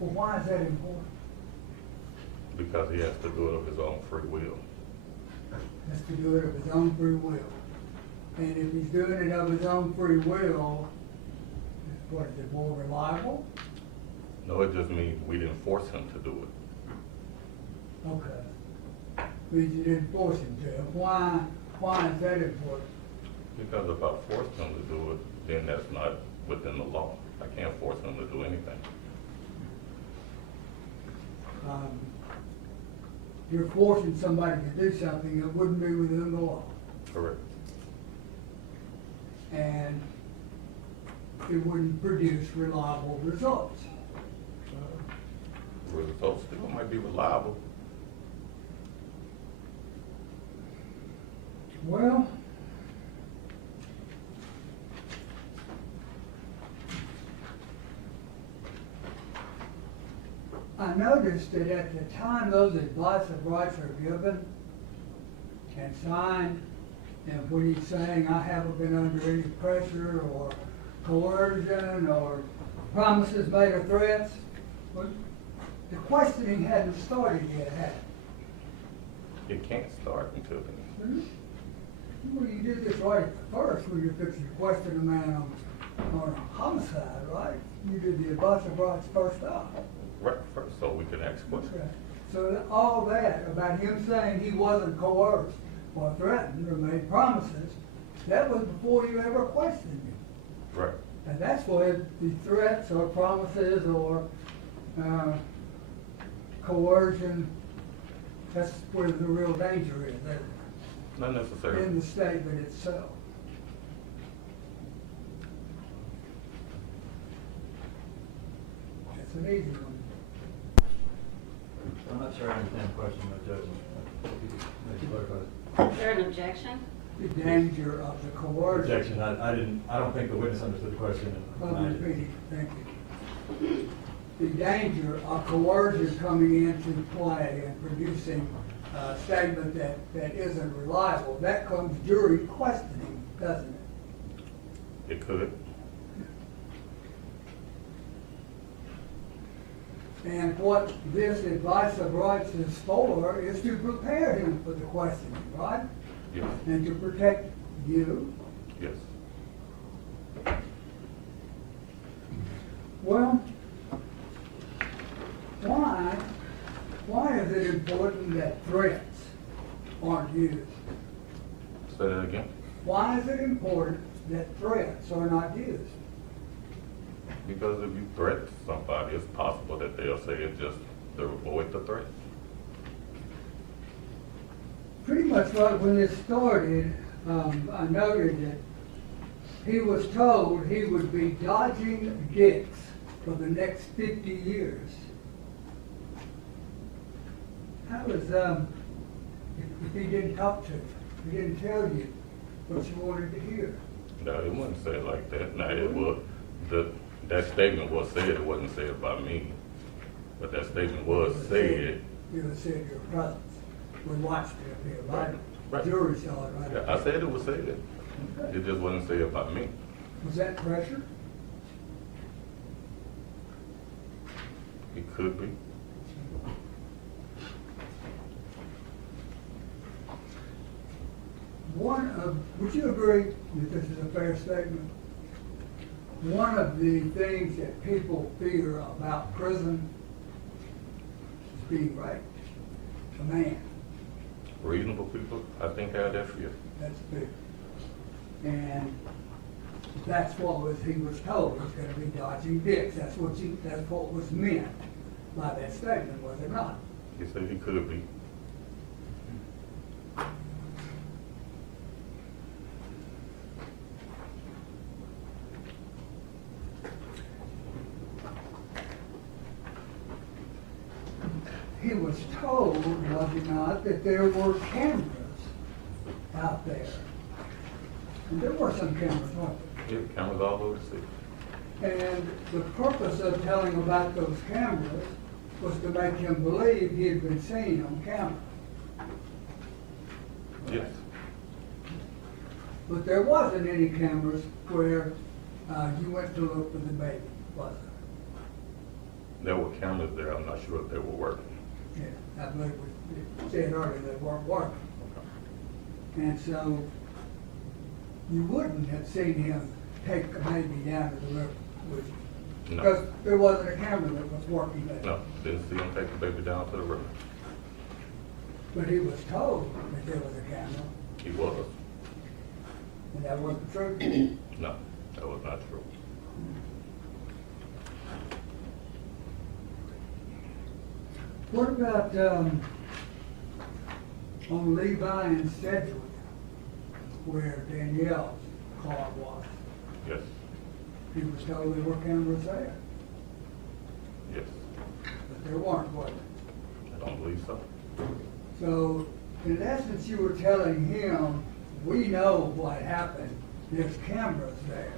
Well, why is that important? Because he has to do it of his own free will. Has to do it of his own free will. And if he's doing it of his own free will, what is it, more reliable? No, it just means we didn't force him to do it. Okay. Means you didn't force him to. Why is that important? Because if I forced him to do it, then that's not within the law. I can't force him to do anything. You're forcing somebody to do something that wouldn't be within the law. Correct. And it wouldn't produce reliable results. Results still might be reliable. Well, I noticed that at the time those advice of rights are given and signed, and when he's saying, I haven't been under any pressure or coercion or promises made or threats, well, the questioning hadn't started yet, had it? It can't start until then. Well, you did this right at first when you're fixing to question a man on a homicide, right? You did the advice of rights first off. Right, first, so we can ask questions. Okay. So all that about him saying he wasn't coerced or threatened or made promises, that was before you ever questioned him. Right. And that's where the threats or promises or coercion, that's where the real danger is, isn't it? Not necessarily. In the statement itself. That's an easy one. I'm not sure I understand the question, but Judge, maybe clarify. Is there an objection? The danger of the coercion. Objection, I don't think the witness understood the question. and I did. Repeat, thank you. The danger of coercion coming into play and producing a statement that isn't reliable, that comes during questioning, doesn't it? It could. And what this advice of rights is for is to prepare him for the questioning, right? Yes. And to protect you. Yes. Well, why is it important that threats aren't used? Say that again. Why is it important that threats are not used? Because if you threaten somebody, it's possible that they'll say it just to avoid the threat. Pretty much right when this started, I noted that he was told he would be dodging dicks for the next 50 years. How was, if he didn't talk to you, he didn't tell you what you wanted to hear? No, it wasn't said like that. No, it was, that statement was said, it wasn't said by me. But that statement was said. You would say your presence. We watched it up here, right? Right. Jury saw it right Yeah, up I here. said it was said. It just wasn't said by me. Was that pressure? It could be. Would you agree that this is a fair statement? One of the things that people fear about prison is being raped. A man, Reasonable people, I think, have that fear. that's big. And that's what he was told, he's gonna be dodging dicks. That's what was meant by that statement, was it not? He said he could be. He was told, was he not, that there were cameras out there. And there were some cameras, weren't Yeah, cameras all over the city. there? And the purpose of telling about those cameras was to make him believe he had been seen on camera. Yes. But there wasn't any cameras where you went to look for the baby, was there? There were cameras there. I'm not sure if they were working. Yeah, I believe we said earlier they weren't working. And so you wouldn't have seen him take the baby down to the river, would you? No. Because there wasn't a camera that was working there. No, didn't see him take the baby down to the river. But he was told that there was a camera, He was. and that wasn't true. No, that was not true. What about, on Levi and Sedgwick, where Danielle's car was? Yes. He was told there were cameras there, Yes. but there weren't, was there? I don't believe so. So, in essence, you were telling him, we know what happened, there's cameras there.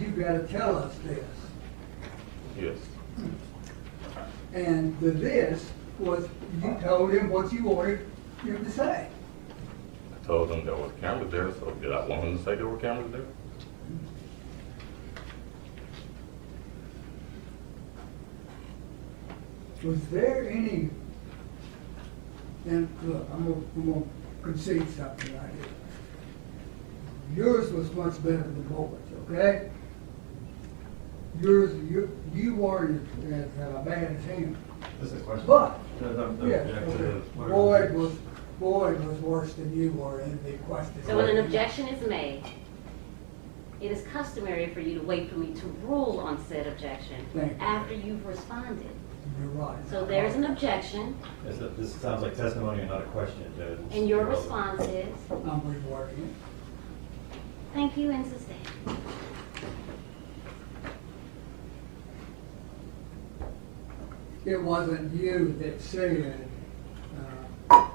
You gotta tell us this. Yes. And the this was, you told him what you wanted him to say. I told him there was cameras there, so did I want him to say there were cameras there? Was there any, and look, I'm gonna concede something right here. Yours was much better than Boyd's, okay? Yours, you weren't as bad as him. This is a question. But, No, yeah, object to okay. whatever. Boyd was worse than you were in the question. So when an objection is made, it is customary for you to wait for me to rule on said objection Thank you. after you've responded. You're right. So there's an objection, This sounds like testimony and not a question, Judge. and your response is, I'm rewording it. thank you and sustain. It wasn't you that said,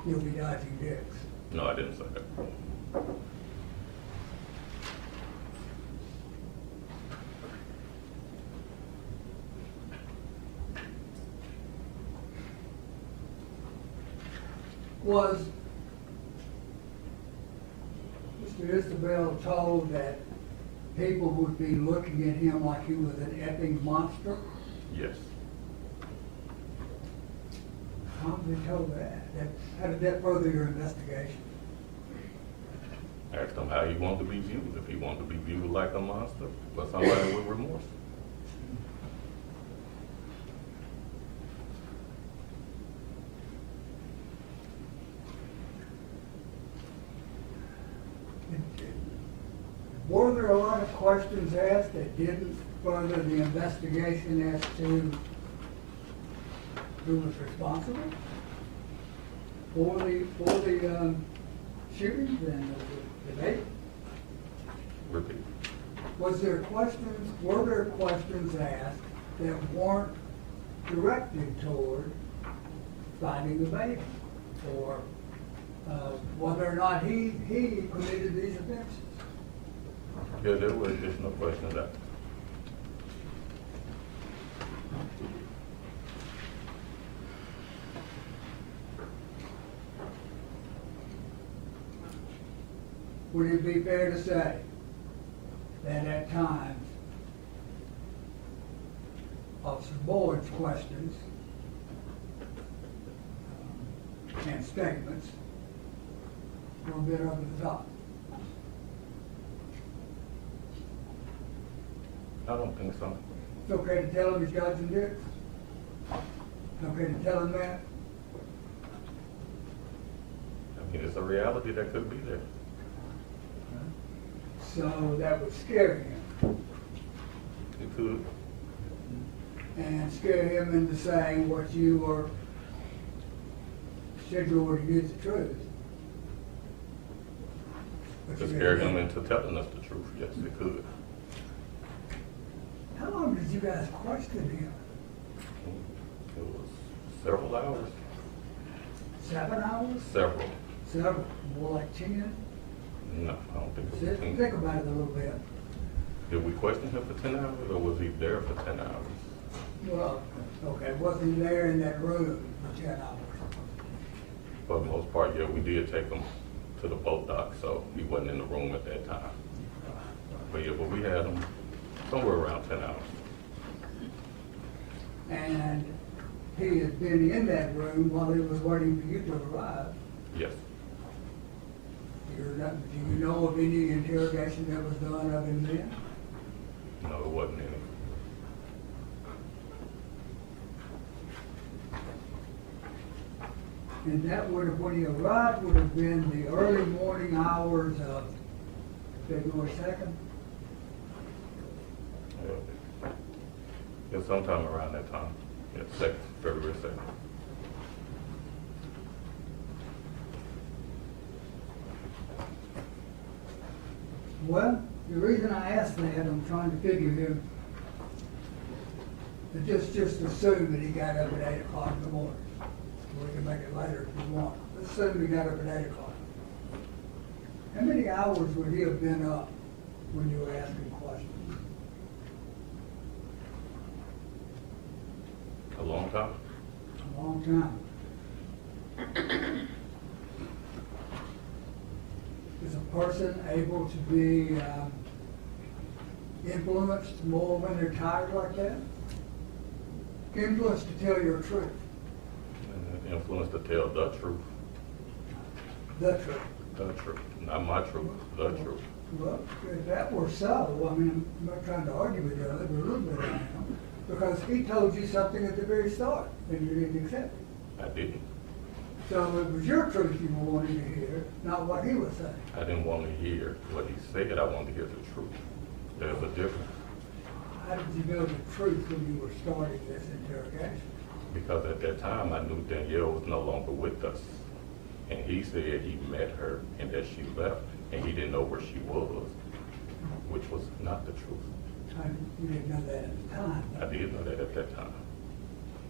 you'll be dodging dicks. No, I didn't say that. Was Mr. Isabelle told that people would be looking at him like he was an epping monster? Yes. How did they told that? How did that further your investigation? Asked him how he wanted to be viewed. If he wanted to be viewed like a monster or somebody with remorse. Were there a lot of questions asked that didn't further the investigation as to who was responsible for the shootings and the debate? Repeat. Were there questions asked that weren't directed toward finding the baby? Or whether or not he committed these offenses? Yeah, there were additional questions that. Would it be fair to say that at times, Officer Boyd's questions and statements were a bit over the top? I don't think so. It's okay to tell him he's dodging dicks? It's okay to tell him that? I mean, it's a reality that could be there. So that would scare him, It could. and scare him into saying what you were, said you were to use the truth. But To you scare didn't. him into telling us the truth, yes, it could. How long did you guys question him? It was several hours. 7 hours? Several. Several, more like 10? No, I don't think it was 10. Think about it a little bit. Did we question him for 10 hours or was he there for 10 hours? Well, okay, wasn't he there in that room for 10 hours? For the most part, yeah, we did take him to the boat dock, so he wasn't in the room at that time. But yeah, but we had him somewhere around 10 hours. And he had been in that room while he was waiting for you to arrive. Yes. Do you know of any interrogation that was done of him then? No, it wasn't any. And that would have, when he arrived, would have been the early morning hours of February 2nd? Yeah, sometime around that time. Yeah, February 2nd. Well, the reason I asked that, I'm trying to figure here, just assume that he got up at 8 o'clock in the morning. We can make it later if you want. Let's assume he got up at 8 o'clock. How many hours would he have been up when you were asking questions? A long time? A long time. Is a person able to be influenced more when they're tired like that? Influenced to tell your truth. Influence to tell the truth. the truth. The truth, not my truth, the truth. Well, if that were so, I mean, I'm not trying to argue with you, but a little bit I am, because he told you something at the very start, and you didn't accept it. I didn't. So it was your truth you were wanting to hear, not what he was saying. I didn't want to hear what he said. I wanted to hear the truth. There's a difference. How did you know the truth when you were starting this interrogation? Because at that time, I knew Danielle was no longer with us. And he said he met her and that she left, and he didn't know where she was, which was not the truth. You didn't know that at the time. I did know that at that time.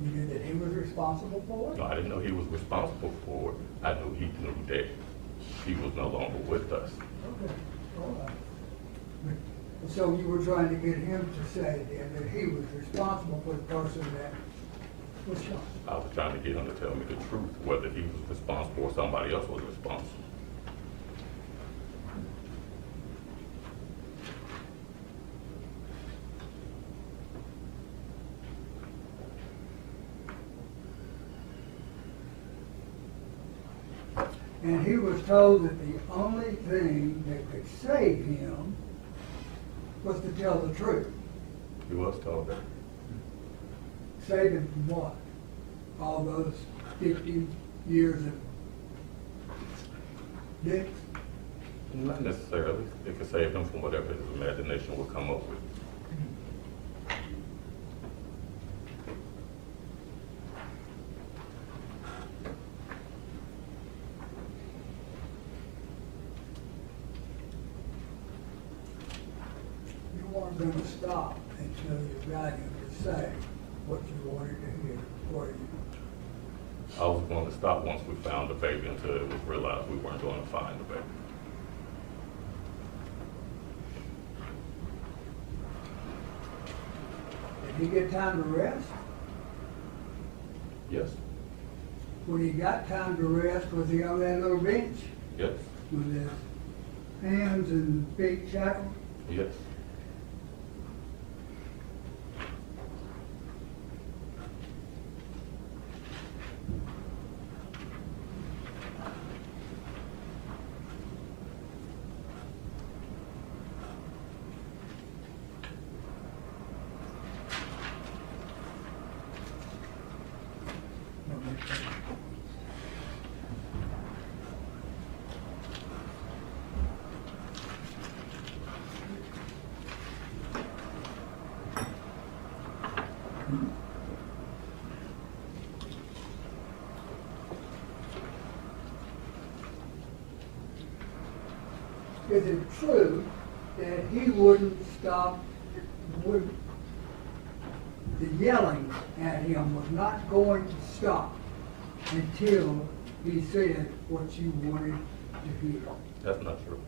You knew that he was responsible for it? No, I didn't know he was responsible for it. I knew he knew that she was no longer with us. Okay, all right. But, so you were trying to get him to say then that he was responsible for the person that was shot? I was trying to get him to tell me the truth, whether he was responsible or somebody else was responsible. And he was told that the only thing that could save him was to tell the truth. He was told that. Save him from what? All those 50 years of dicks? Not necessarily. It could save him from whatever his imagination would come up with. You weren't going to stop until you got him to say what you wanted to hear, were you? I was going to stop once we found the baby until it was realized we weren't going to find the baby. Did he get time to rest? Yes, When he got time to rest, was he on that little bench yes, with his hands and feet shackled? yes. Is it true that he wouldn't stop, the yelling at him was not going to stop until he said what you wanted to hear? That's not true.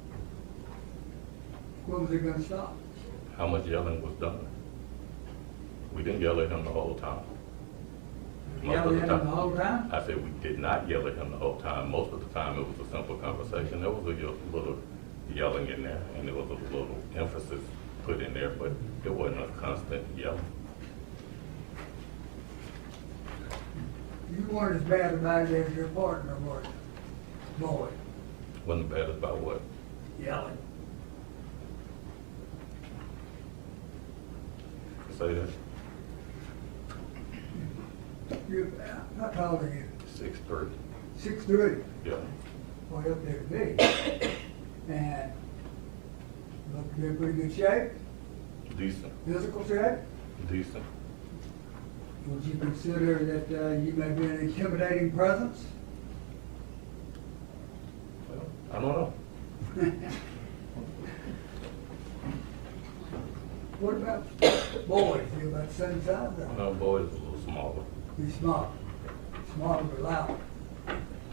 When was it gonna stop? How much yelling was done? We didn't yell at him the whole time. Most of Yelling at him the whole time? I said we did not yell at him the whole time. Most of the time, it was a simple conversation. There was a little yelling in there, and there was a little emphasis put in there, but it wasn't a constant yelling. You weren't as bad about it as your partner was, boy, Wasn't bad about what? yelling. Say that? You, how tall are you? 6'3". 6'3", Yeah. way up there to me. And look to be in pretty good shape, Decent. physical shape. Decent. Would you consider that you may be an intimidating presence? Well, I don't know. What about boys? You about the same size? No, boy is a little smaller. He's smart. Smart but loud.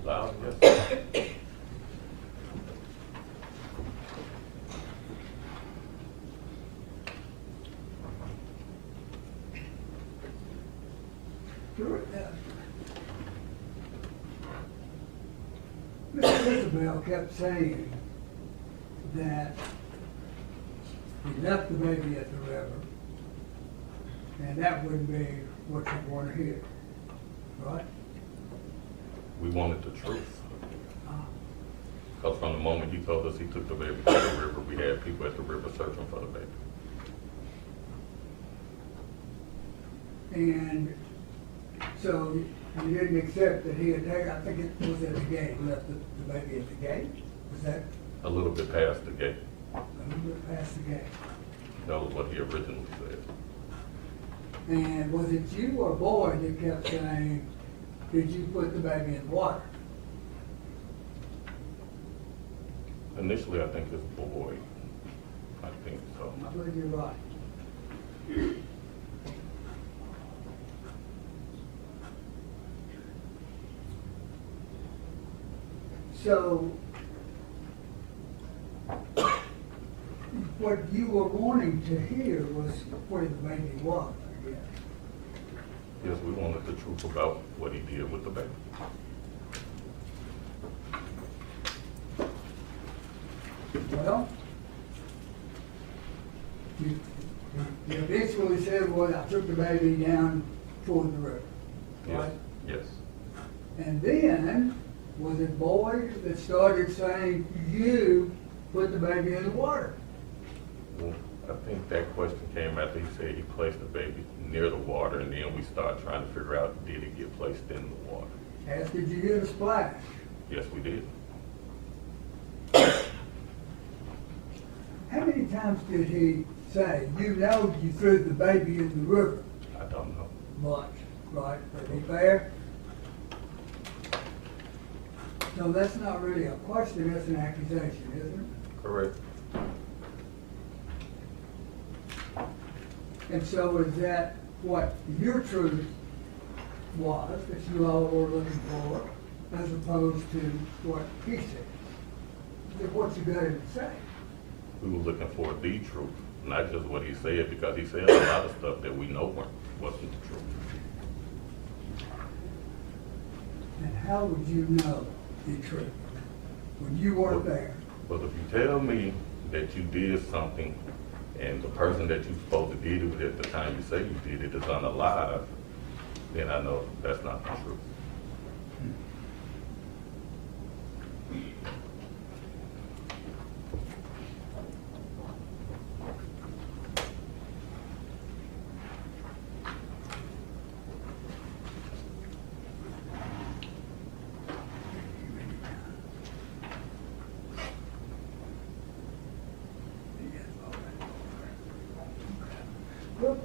Loud, yes. Sure. Mrs. Isabelle kept saying that he left the baby at the river, and that wouldn't be what you want to hear, right? We wanted the truth. Because from the moment he told us he took the baby to the river, we had people at the river searching for the baby. And so you didn't accept that he had taken, I think it was at the gate, left the baby at the gate? Was that A little bit past the gate. a little bit past the gate? That was what he originally said. And was it you or Boyd that kept saying, did you put the baby in the water? Initially, I think it's boy. I think so. I believe you're right. So, what you were wanting to hear was where the baby was, I guess. Yes, we wanted the truth about what he did with the baby. Well, you eventually said, well, I took the baby down toward the river, Yes, right? yes. And then, was it Boyd that started saying, you put the baby in the water? Well, I think that question came after he said he placed the baby near the water, and then we started trying to figure out, did it get placed in the water? As did you hear the splash? Yes, we did. How many times did he say, you know you threw the baby in the river? I don't know. Much, right? Is he fair? So that's not really a question, that's an accusation, isn't it? Correct. And so is that what your truth was, that you all were looking for, as opposed to what he said? What you got him to say? We were looking for the truth, not just what he said, because he said a lot of stuff that we know wasn't the truth. And how would you know the truth when you weren't there? But if you tell me that you did something and the person that you supposed to did it at the time you say you did it is unalive, then I know that's not the truth. Well,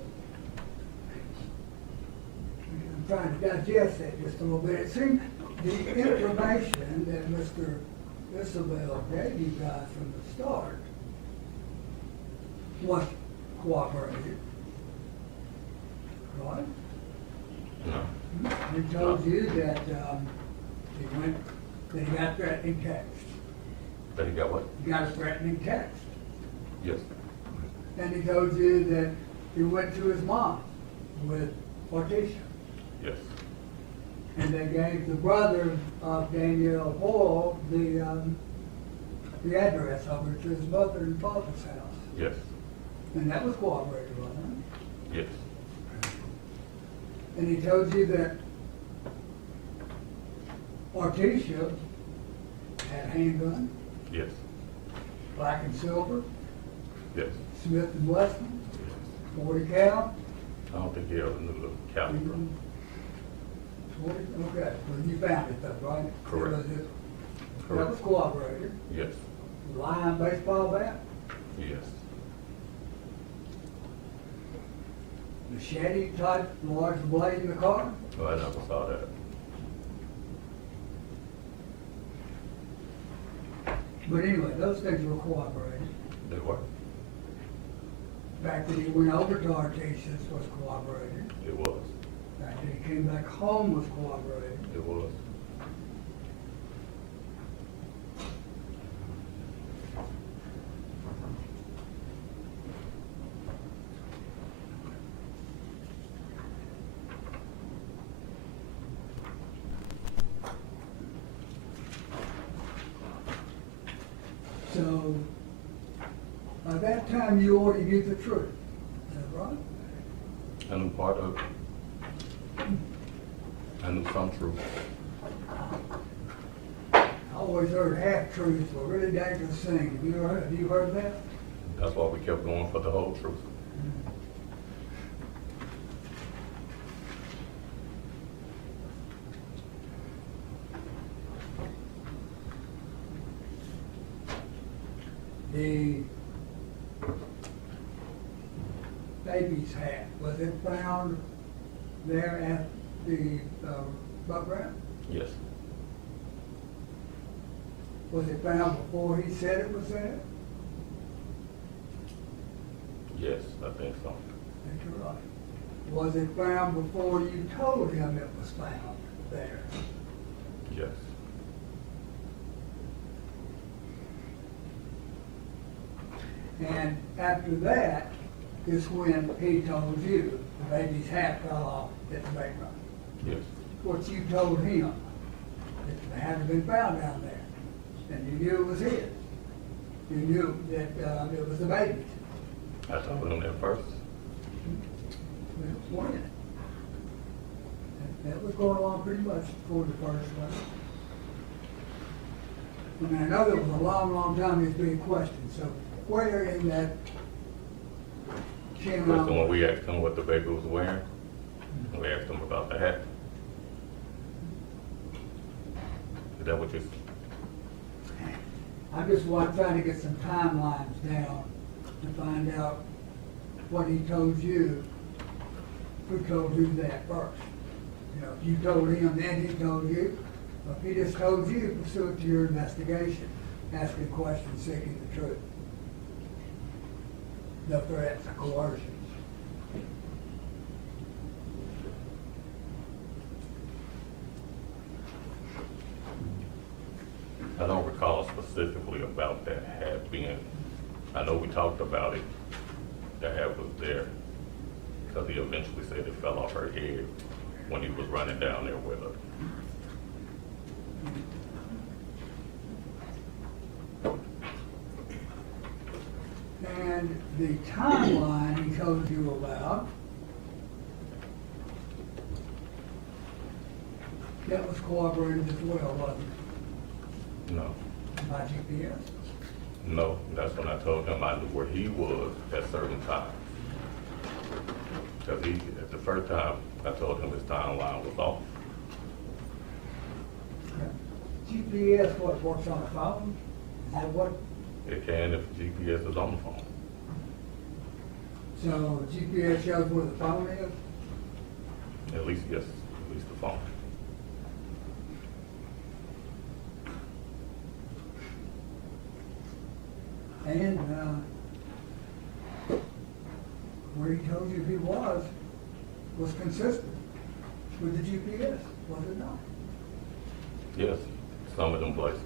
I'm trying to digest that just a little bit. It seems the information that Mr. Isabelle gave you guys from the start was cooperated, right? No. He told you that that he got threatening text. That he got what? He got a threatening text. Yes. And he told you that he went to his mom with Orticia. Yes. And they gave the brother of Danielle Hoyle the address over to his mother and father's house. Yes. And that was cooperated, wasn't Yes. it? And he told you that Orticia had a handgun, Yes. black and silver, Yes. Smith and Wesson, 40 cal. I don't think he ever knew the caliber. 40, okay, well, you found it though, right? Correct. That Correct. was cooperated. Yes. Lion baseball bat, Yes. machete type large blade in the car. Oh, I never saw that. But anyway, those things were cooperated. They were. The fact that he went over to Artesia's was cooperated. It was. The fact that he came back home was cooperated. It was. So, by that time, you already knew the truth. Is that right? I knew part of it. I knew some truth. How I always heard half-truths were really dangerous things. Have you heard that? That's why we kept going for the whole truth. The baby's hat, was it found there at the buck ramp? Yes. Was it found before he said it was there? Yes, I think so. I think you're right. Was it found before you told him it was found there? Yes. And after that is when he told you the baby's hat fell off at the bank run. Yes. What you told him, that it hadn't been found down there, and you knew it was his. You knew that it was the baby's. I told him that first. Well, when? That was going along pretty much before the first one. I mean, I know there was a long, long time he was being questioned, so where in that chain First, when we asked him what the baby was wearing, we asked him about the hat. Is that what you? I'm just trying to get some timelines down to find out what he told you, who told you that first. You know, if you told him, then he told you, or if he just told you pursuant to your investigation, asking questions, seeking the truth. No threats or coercion. I don't recall specifically about that hat being, I know we talked about it, the hat was there, because he eventually said it fell off her head when he was running down there with her. And the timeline he told you about, that was corroborated as well, wasn't it? No. By GPS? No, that's when I told him I knew where he was at certain times. Because at the first time, I told him his timeline was off. GPS, what, works on a phone? Is that what? It can if GPS is on the phone. So GPS shows where the phone is? At least, yes, at least the phone. And where he told you he was consistent with the GPS, was it not? Yes, some of them places.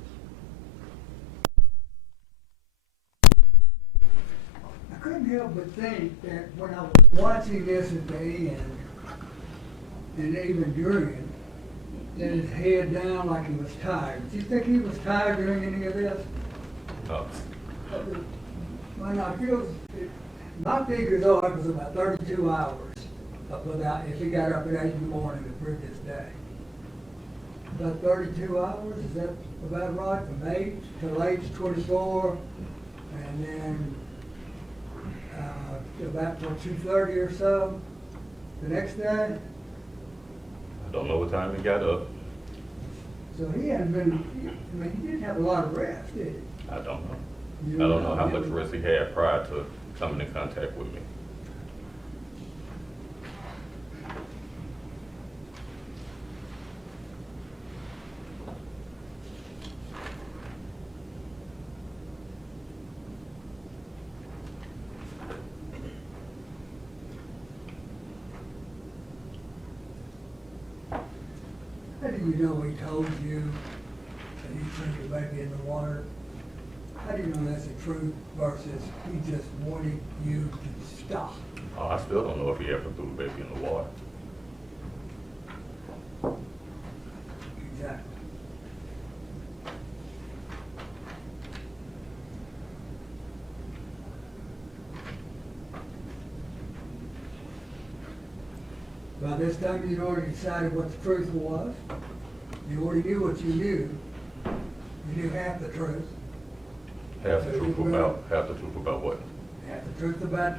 I couldn't help but think that when I was watching this at the end, and even during it, that his head down like he was tired. Do you think he was tired during any of this? No. When I feel, my figures are it was about 32 hours if he got up at 8 in the morning the previous day. About 32 hours, is that about right? From 8 till 8's 24, and then about till 2:30 or so the next day. I don't know what time he got up. So he hadn't been, I mean, he didn't have a lot of rest, did he? I don't know. You I don't know how know. much rest he had prior to coming in contact with me. How do you know he told you that he threw the baby in the water? How do you know that's the truth versus he just wanted you to stop? Oh, I still don't know if he ever threw the baby in the water. Exactly. By this time, you'd already decided what the truth was. You already knew what you knew. You knew half the truth. Half the truth about what? Half the truth about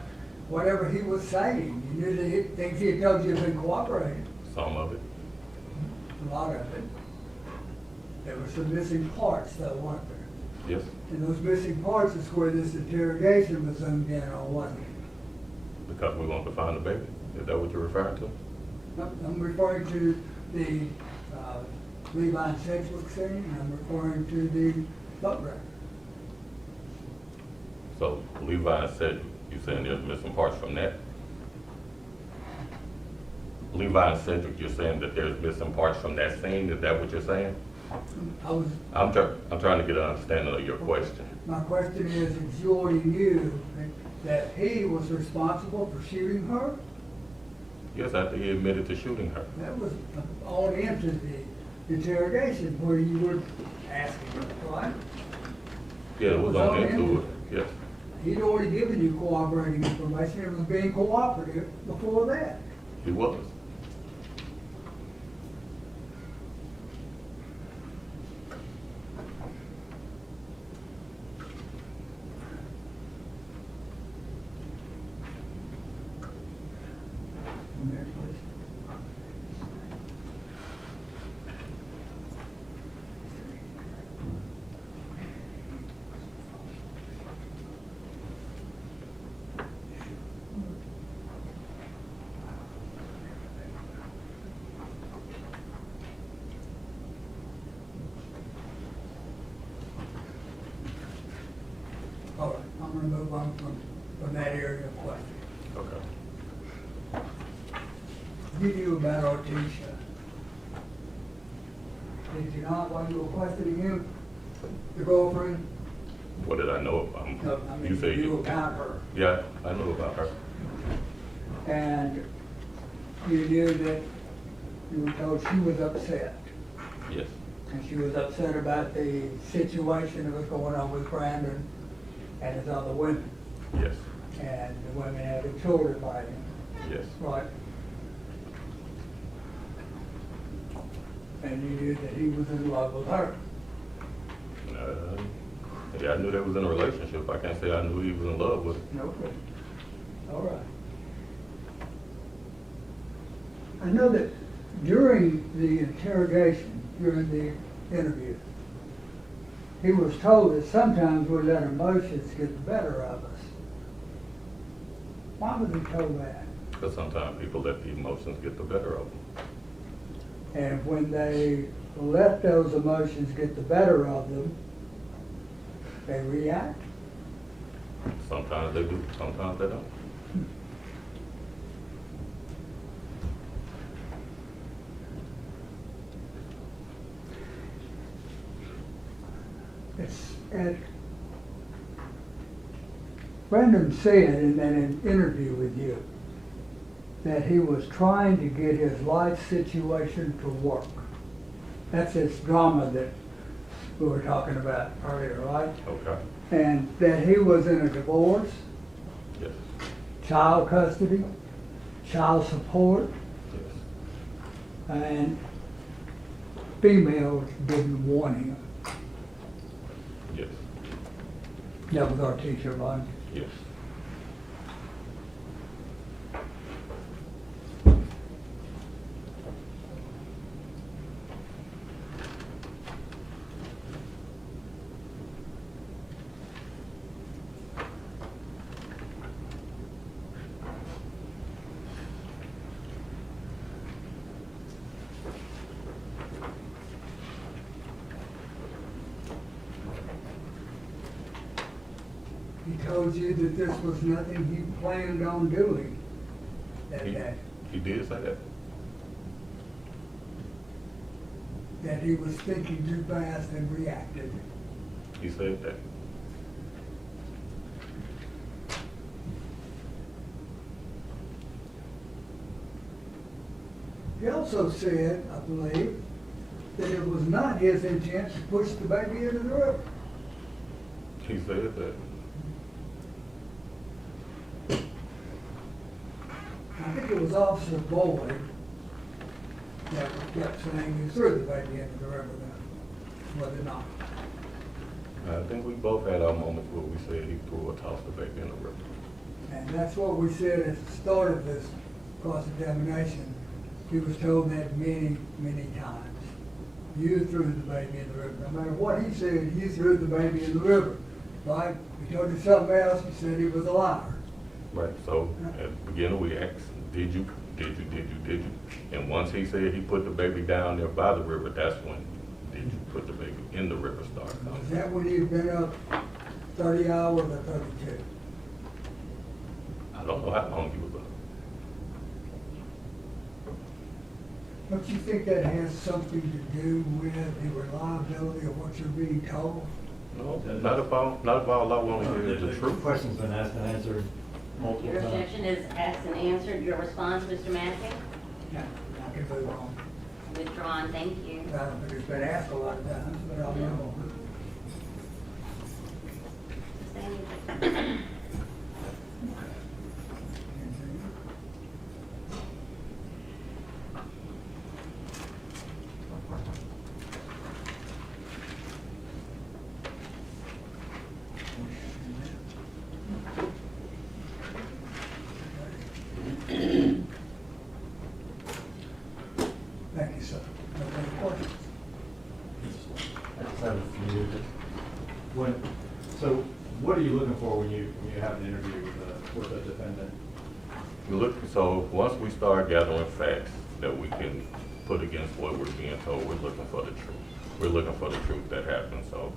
whatever he was saying. You knew that things he had told you had been cooperating. Some of it. A lot of it. There were some missing parts though, weren't there? Yes, And those missing parts is where this interrogation was zoomed in on, wasn't it? because we want to find the baby. Is that what you're referring to? I'm referring to the Levi and Sedgwick scene, and I'm referring to the boat wreck. So Levi said, you saying there's missing parts from that? Levi and Cedric, you're saying that there's missing parts from that scene? Is that what you're saying? I'm trying to get an understanding of your question. My question is you already knew that he was responsible for shooting her? Yes, after he admitted to shooting her. That was on into the interrogation where you were asking him, right? Yeah, it was on into it, yes. He'd already given you cooperating information and was being cooperative before that. He was. All right, I'm gonna move on from that area of question. Okay. You knew about Artesia. Did you not, while you were questioning him, the girlfriend? What did I know? No, I mean, You say you knew about her. Yeah, I knew about her. And you knew that you were told she was upset. Yes, And she was upset about the situation that was going on with Brandon and his other women. yes, And the women had been children by him, yes. right? And you knew that he was in love with her. Yeah, I knew they was in a relationship. I can't say I knew he was in love with her. Okay. All right. I know that during the interrogation, during the interview, he was told that sometimes we let emotions get the better of us. Why was he told that? Because sometimes people let the emotions get the better of them. And when they let those emotions get the better of them, they react? Sometimes they do, sometimes they don't. Brendan said in an interview with you that he was trying to get his life situation to work. That's this drama that we were talking about earlier, right? Okay, And that he was in a divorce, yes, child custody, child support, yes, and females didn't want him. yes, That was our teacher, right? yes. He told you that this was nothing he planned on doing that He, day, he did say that. that he was thinking too fast and reacted. He said that. He also said, I believe, that it was not his intent to push the baby into the river. He said that. I think it was Officer Boyd that kept saying he threw the baby into the river then. was it not? I think we both had our moments where we said he threw or tossed the baby in the river. And that's what we said at the start of this cross-examination. He was told that many, many times. You threw the baby in the river. No matter what he said, you threw the baby in the river, right? He told you something else, he said he was a liar. Right, so at the beginning we asked, did you? And once he said he put the baby down there by the river, that's when did you put the baby in the river started Was coming. that when he'd been up 30 hours or 32? I don't know how long he was up. Don't you think that has something to do with the reliability of what you're being told? No, not if all I want to hear is the truth. question's been asked and answered multiple Your times. objection is asked and answered. Your response, Mr. Massey? Yeah, I can move on. Withdrawn, thank you. I don't think it's been asked a lot of times, but I'll move on. Thank you, sir. No further questions? I just have a few. So what are you looking for when you have an interview with a defendant? So once we start gathering facts that we can put against what we're being told, we're looking for the truth. We're looking for the truth that happened. So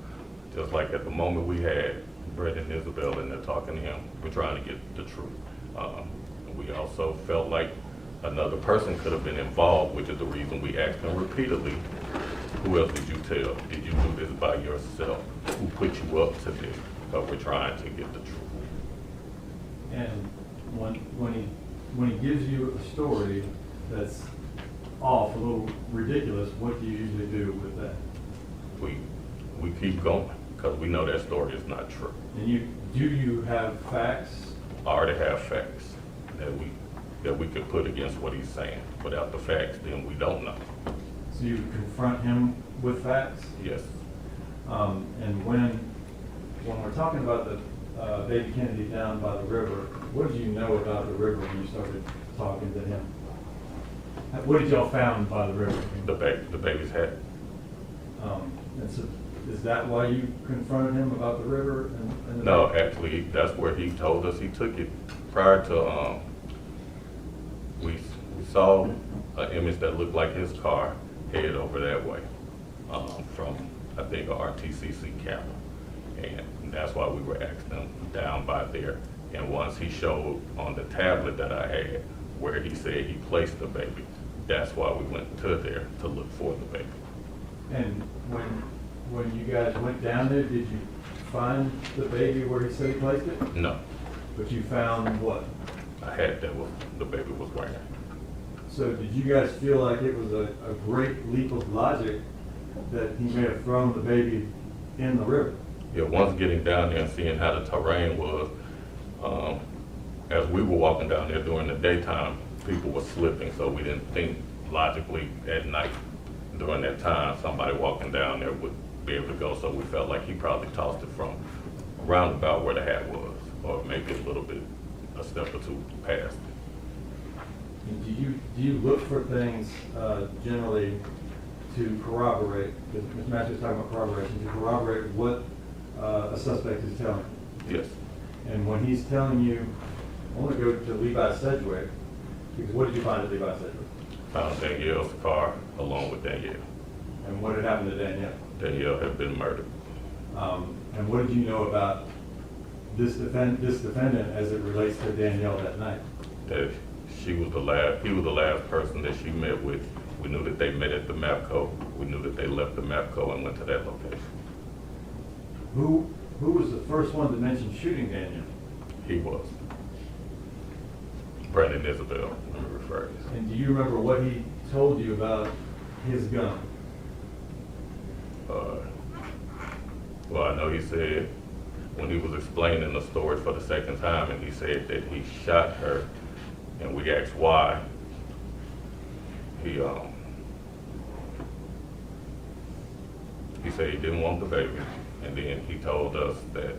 just like at the moment we had Brett and Isabelle and they're talking to him, we're trying to get the truth. We also felt like another person could have been involved, which is the reason we asked them repeatedly, who else did you tell? Did you do this by yourself? Who put you up to this? But we're trying to get the truth. And when he gives you a story that's off, a little ridiculous, what do you usually do with that? We keep going because we know that story is not true. And do you have facts? I already have facts that we could put against what he's saying. Without the facts, then we don't know. So you confront him with facts? Yes. And when we're talking about the baby Kennedy down by the river, what did you know about the river when you started talking to him? What did y'all found by the river? The baby's head. And so, is that why you confronted him about the river? And the No, actually, that's where he told us he took it. Prior to, we saw an image that looked like his car head over that way, from, I think, a RTCC camera. And that's why we were asking him down by there. And once he showed on the tablet that I had where he said he placed the baby, that's why we went to there to look for the baby. And when you guys went down there, did you find the baby where he said he placed it? No, But you found what? a hat that the baby was wearing. So did you guys feel like it was a great leap of logic that he may have thrown the baby in the river? Yeah, once getting down there and seeing how the terrain was, as we were walking down there during the daytime, people were slipping, so we didn't think logically at night during that time somebody walking down there would be able to go, so we felt like he probably tossed it from around about where the hat was, or maybe a little bit, a step or two past. And do you look for things generally to corroborate, because Mr. Matthews was talking about corroboration, to corroborate what a suspect is telling you? Yes, And when he's telling you, I want to go to Levi Sedgwick, because what did you find at Levi Sedgwick? found Danielle's car along with Danielle. And what had happened to Danielle? Danielle had been murdered. And what did you know about this defendant as it relates to Danielle that night? That he was the last person that she met with. We knew that they met at the MAPCO. We knew that they left the MAPCO and went to that location. Who was the first one to mention shooting Danielle? He was. Brandon Isabelle, let me refer this. And do you remember what he told you about his gun? Well, I know he said when he was explaining the story for the second time, and he said that he shot her, and we asked why. He said he didn't want the baby, and then he told us that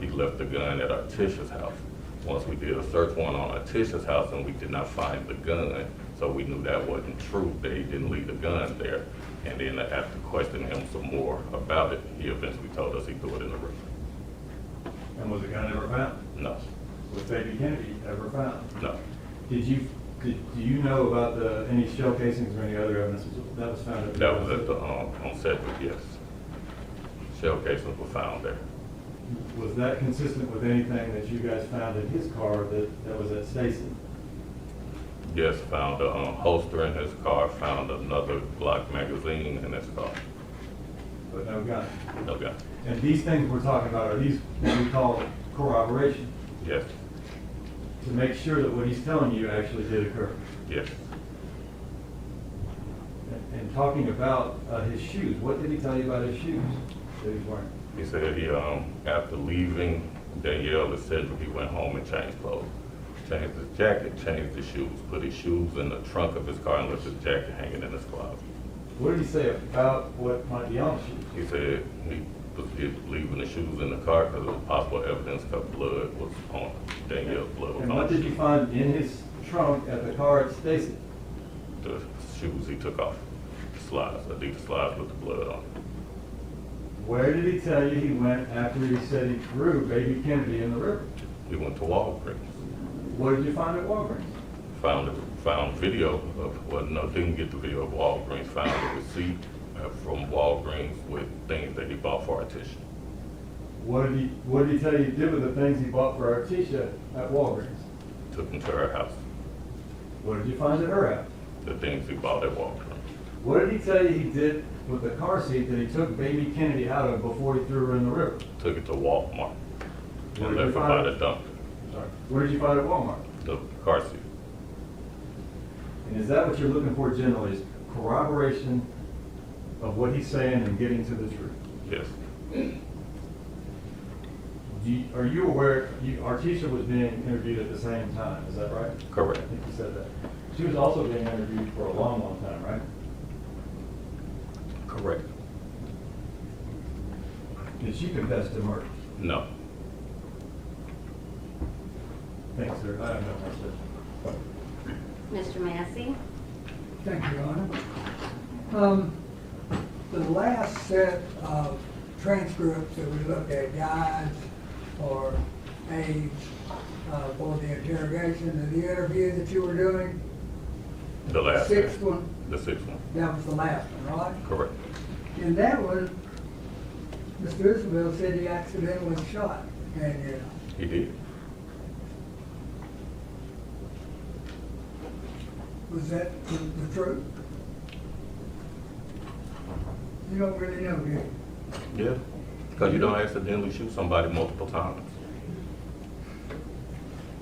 he left the gun at Artisha's house. Once we did a search warrant on Artisha's house and we did not find the gun, so we knew that wasn't true, that he didn't leave the gun there. And then after questioning him some more about it, he eventually told us he threw it in the river. And was the gun ever found? No, Was baby Kennedy ever found? no, Do you know about any shell casings or any other evidence that was found? that was at the, on Sedgwick, yes. Shell casings were found there. Was that consistent with anything that you guys found in his car that was at Stacy? Yes, found a holster in his car, found another Glock magazine in his car. But no gun? No gun. And these things we're talking about, are these what we call corroboration? Yes, To make sure that what he's telling you actually did occur? yes. And talking about his shoes, what did he tell you about his shoes that he's wearing? He said he, after leaving Danielle and Cedric, he went home and changed clothes. Changed his jacket, changed his shoes, put his shoes in the trunk of his car and left his jacket hanging in his closet. What did he say about what might be on the shoes? He said he was leaving the shoes in the car because there was possible evidence that blood was on Danielle's blood was And on what did you find in his trunk at the car at Stacy? the shoes he took off, slides, Adidas slides with the blood on it. Where did he tell you he went after he said he threw baby Kennedy in the river? He went to Walgreens, What did you find at Walgreens? found video of, well, no, didn't get the video of Walgreens, found a receipt from Walgreens with things that he bought for Artisha. What did he tell you he did with the things he bought for Artisha at Walgreens? Took them to her house, What did you find at her house? the things he bought at Walgreens. What did he tell you he did with the car seat that he took baby Kennedy out of before he threw her in the river? Took it to Walmart Where and did you left it find by it? the dumpster, Sorry. What did you find at Walmart? the car seat. And is that what you're looking for generally, is corroboration of what he's saying and getting to the truth? Yes, Are you aware, Artisha was being interviewed at the same time, is that right? correct. I think you said that. She was also being interviewed for a long, long time, right? Correct. Did she confess to murder? No. Thanks, sir. I have no more questions. Mr. Massey? Thank you, Your Honor. The last set of transcripts that we looked at, guides or aids for the interrogation and the interview that you were doing, The last sixth one. one, The sixth one, that was the last one, right? correct. In that one, Mr. Isabelle said he accidentally shot Danielle. He did. Was that the truth? You don't really know, do you? Yeah, because you don't accidentally shoot somebody multiple times.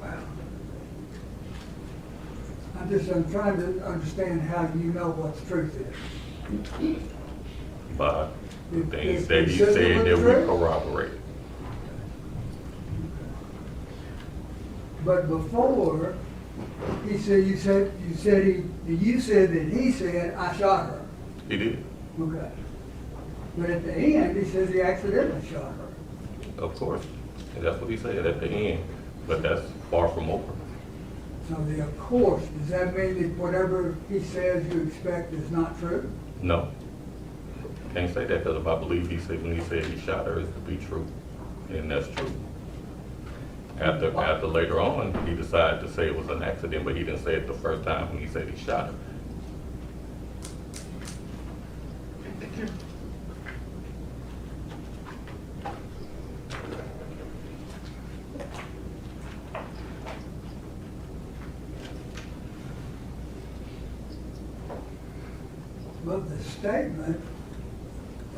Wow. I'm trying to understand how you know what the truth is. But If- things if that he consistent said with that the we truth? corroborated. But before, you said that he said, I shot her. He did, Okay. But at the end, he says he accidentally shot her. of course. And that's what he said at the end, but that's far from over. So the of course, does that mean that whatever he says you expect is not true? No. Can't say that because if I believe he said, when he said he shot her, it's to be true, and that's true. After later on, he decided to say it was an accident, but he didn't say it the first time when he said he shot her. But the statement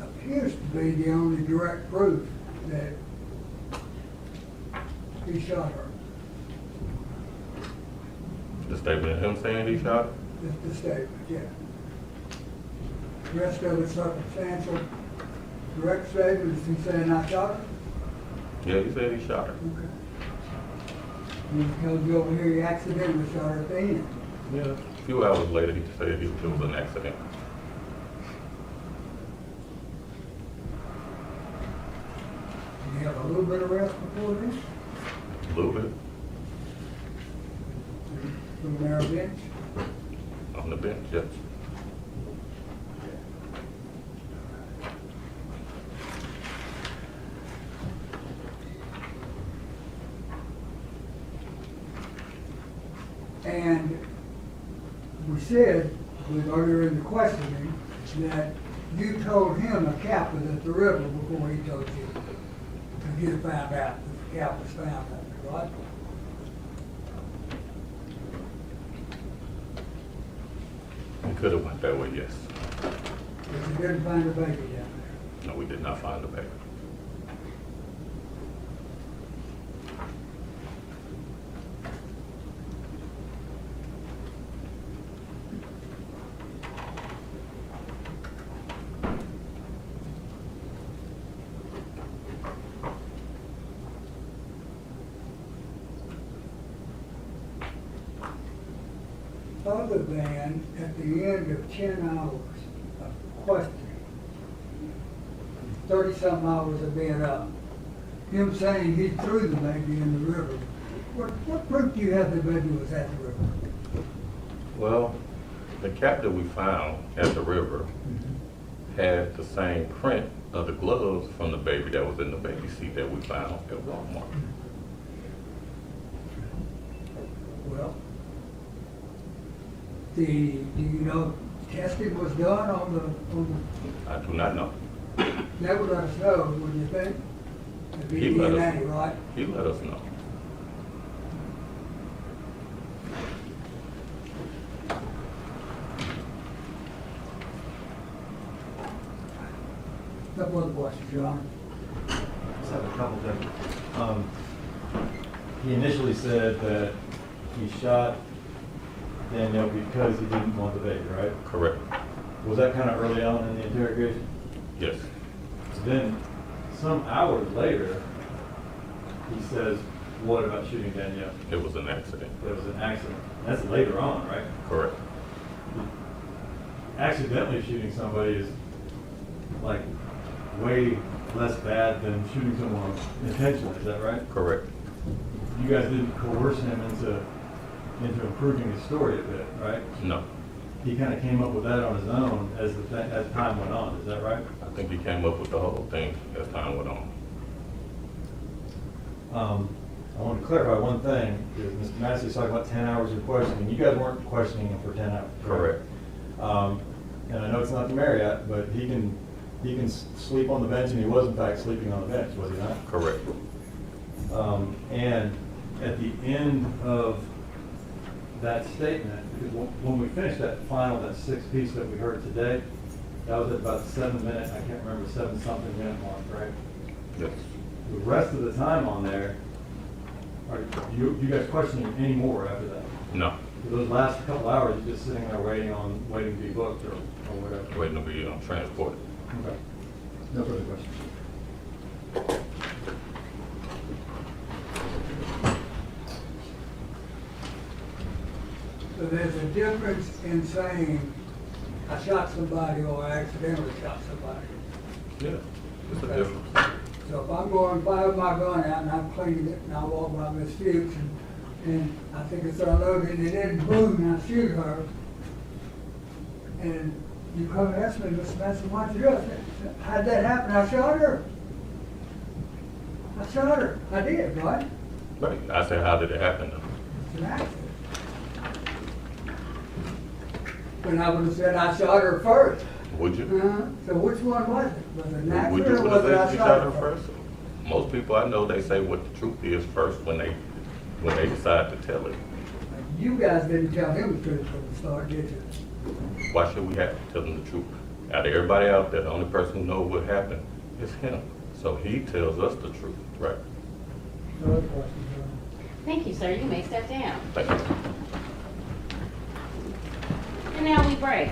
appears to be the only direct proof that he shot her. The statement of him saying he shot her? The statement, yeah. The rest of it's circumstantial. Direct statement is he saying I shot her? Yeah, he said he shot her. Okay. And he tells you over here he accidentally shot her at the end. Yeah. A few hours later, he said it was an accident. little bit of rest before this? A little bit From the narrow bench? on the bench, yes. And we said, earlier in the questioning, that you told him a cap was at the river before he told you. And you found out that the cap was found out there, right? We could have went that way, yes. But you didn't find a baby down there. No, we did not find the baby. Other than at the end of 10 hours of questioning, 30-something hours of being up, him saying he threw the baby in the river, what proof do you have the baby was at the river? Well, the cap that we found at the river had the same print of the gloves from the baby that was in the baby seat that we found at Walmart. Well, do you know testing was done on the, I do not know. that would let us know, wouldn't you think? It'd be He let us DNA, know. right? He let us know. Couple other questions, John. Just have a couple things. He initially said that he shot Danielle because he didn't want the baby, right? Correct. Was that kind of early on in the interrogation? Yes. Then, some hours later, he says, what about shooting Danielle? It was an accident. There was an accident. That's later on, right? Correct. Accidentally shooting somebody is like way less bad than shooting someone intentionally, is that right? Correct. You guys didn't coerce him into improving his story a bit, right? No. He kind of came up with that on his own as as time went on, is that right? I think he came up with the whole thing as time went on. I want to clarify one thing, because Mr. Massey's talking about 10 hours of questioning. You guys weren't questioning him for 10 hours. Correct. And I know it's not the Marriott, but he can sleep on the bench, and he was in fact sleeping on the bench, was he not? Correct. And at the end of that statement, because when we finished that sixth piece that we heard today, that was at about 7 minute, I can't remember, 7-something minute mark, right? Yes. The rest of the time on there, are you guys questioning any more after that? No. For those last couple hours, you're just sitting there waiting to be booked or whatever? Waiting to be transported. Okay. No further questions. So there's a difference in saying, I shot somebody or I accidentally shot somebody. Yeah. It's a difference. So if I'm going to fire my gun out and I'm cleaning it and I walk by Miss Fuchs and I think it's unloaded and it didn't boom and I shoot her, and you come and ask me, Mr. Manson, why'd you do it? How'd that happen? I shot her. I shot her. I did, right? Right. I said, how did it happen though? It's an accident. And I would have said I shot her first. Would you? So which one was it? Was it an Would accident you or was it I you shot shot her her first? Most people I know, they say what the truth is first when they decide to tell it. You guys didn't tell him the truth from the start, did you? Why should we have to tell them the truth? Out of everybody out there, the only person who knows what happened is him. So he tells us the truth, right? No other questions, John? Thank you, sir. You may step down. Thank you. And now we break.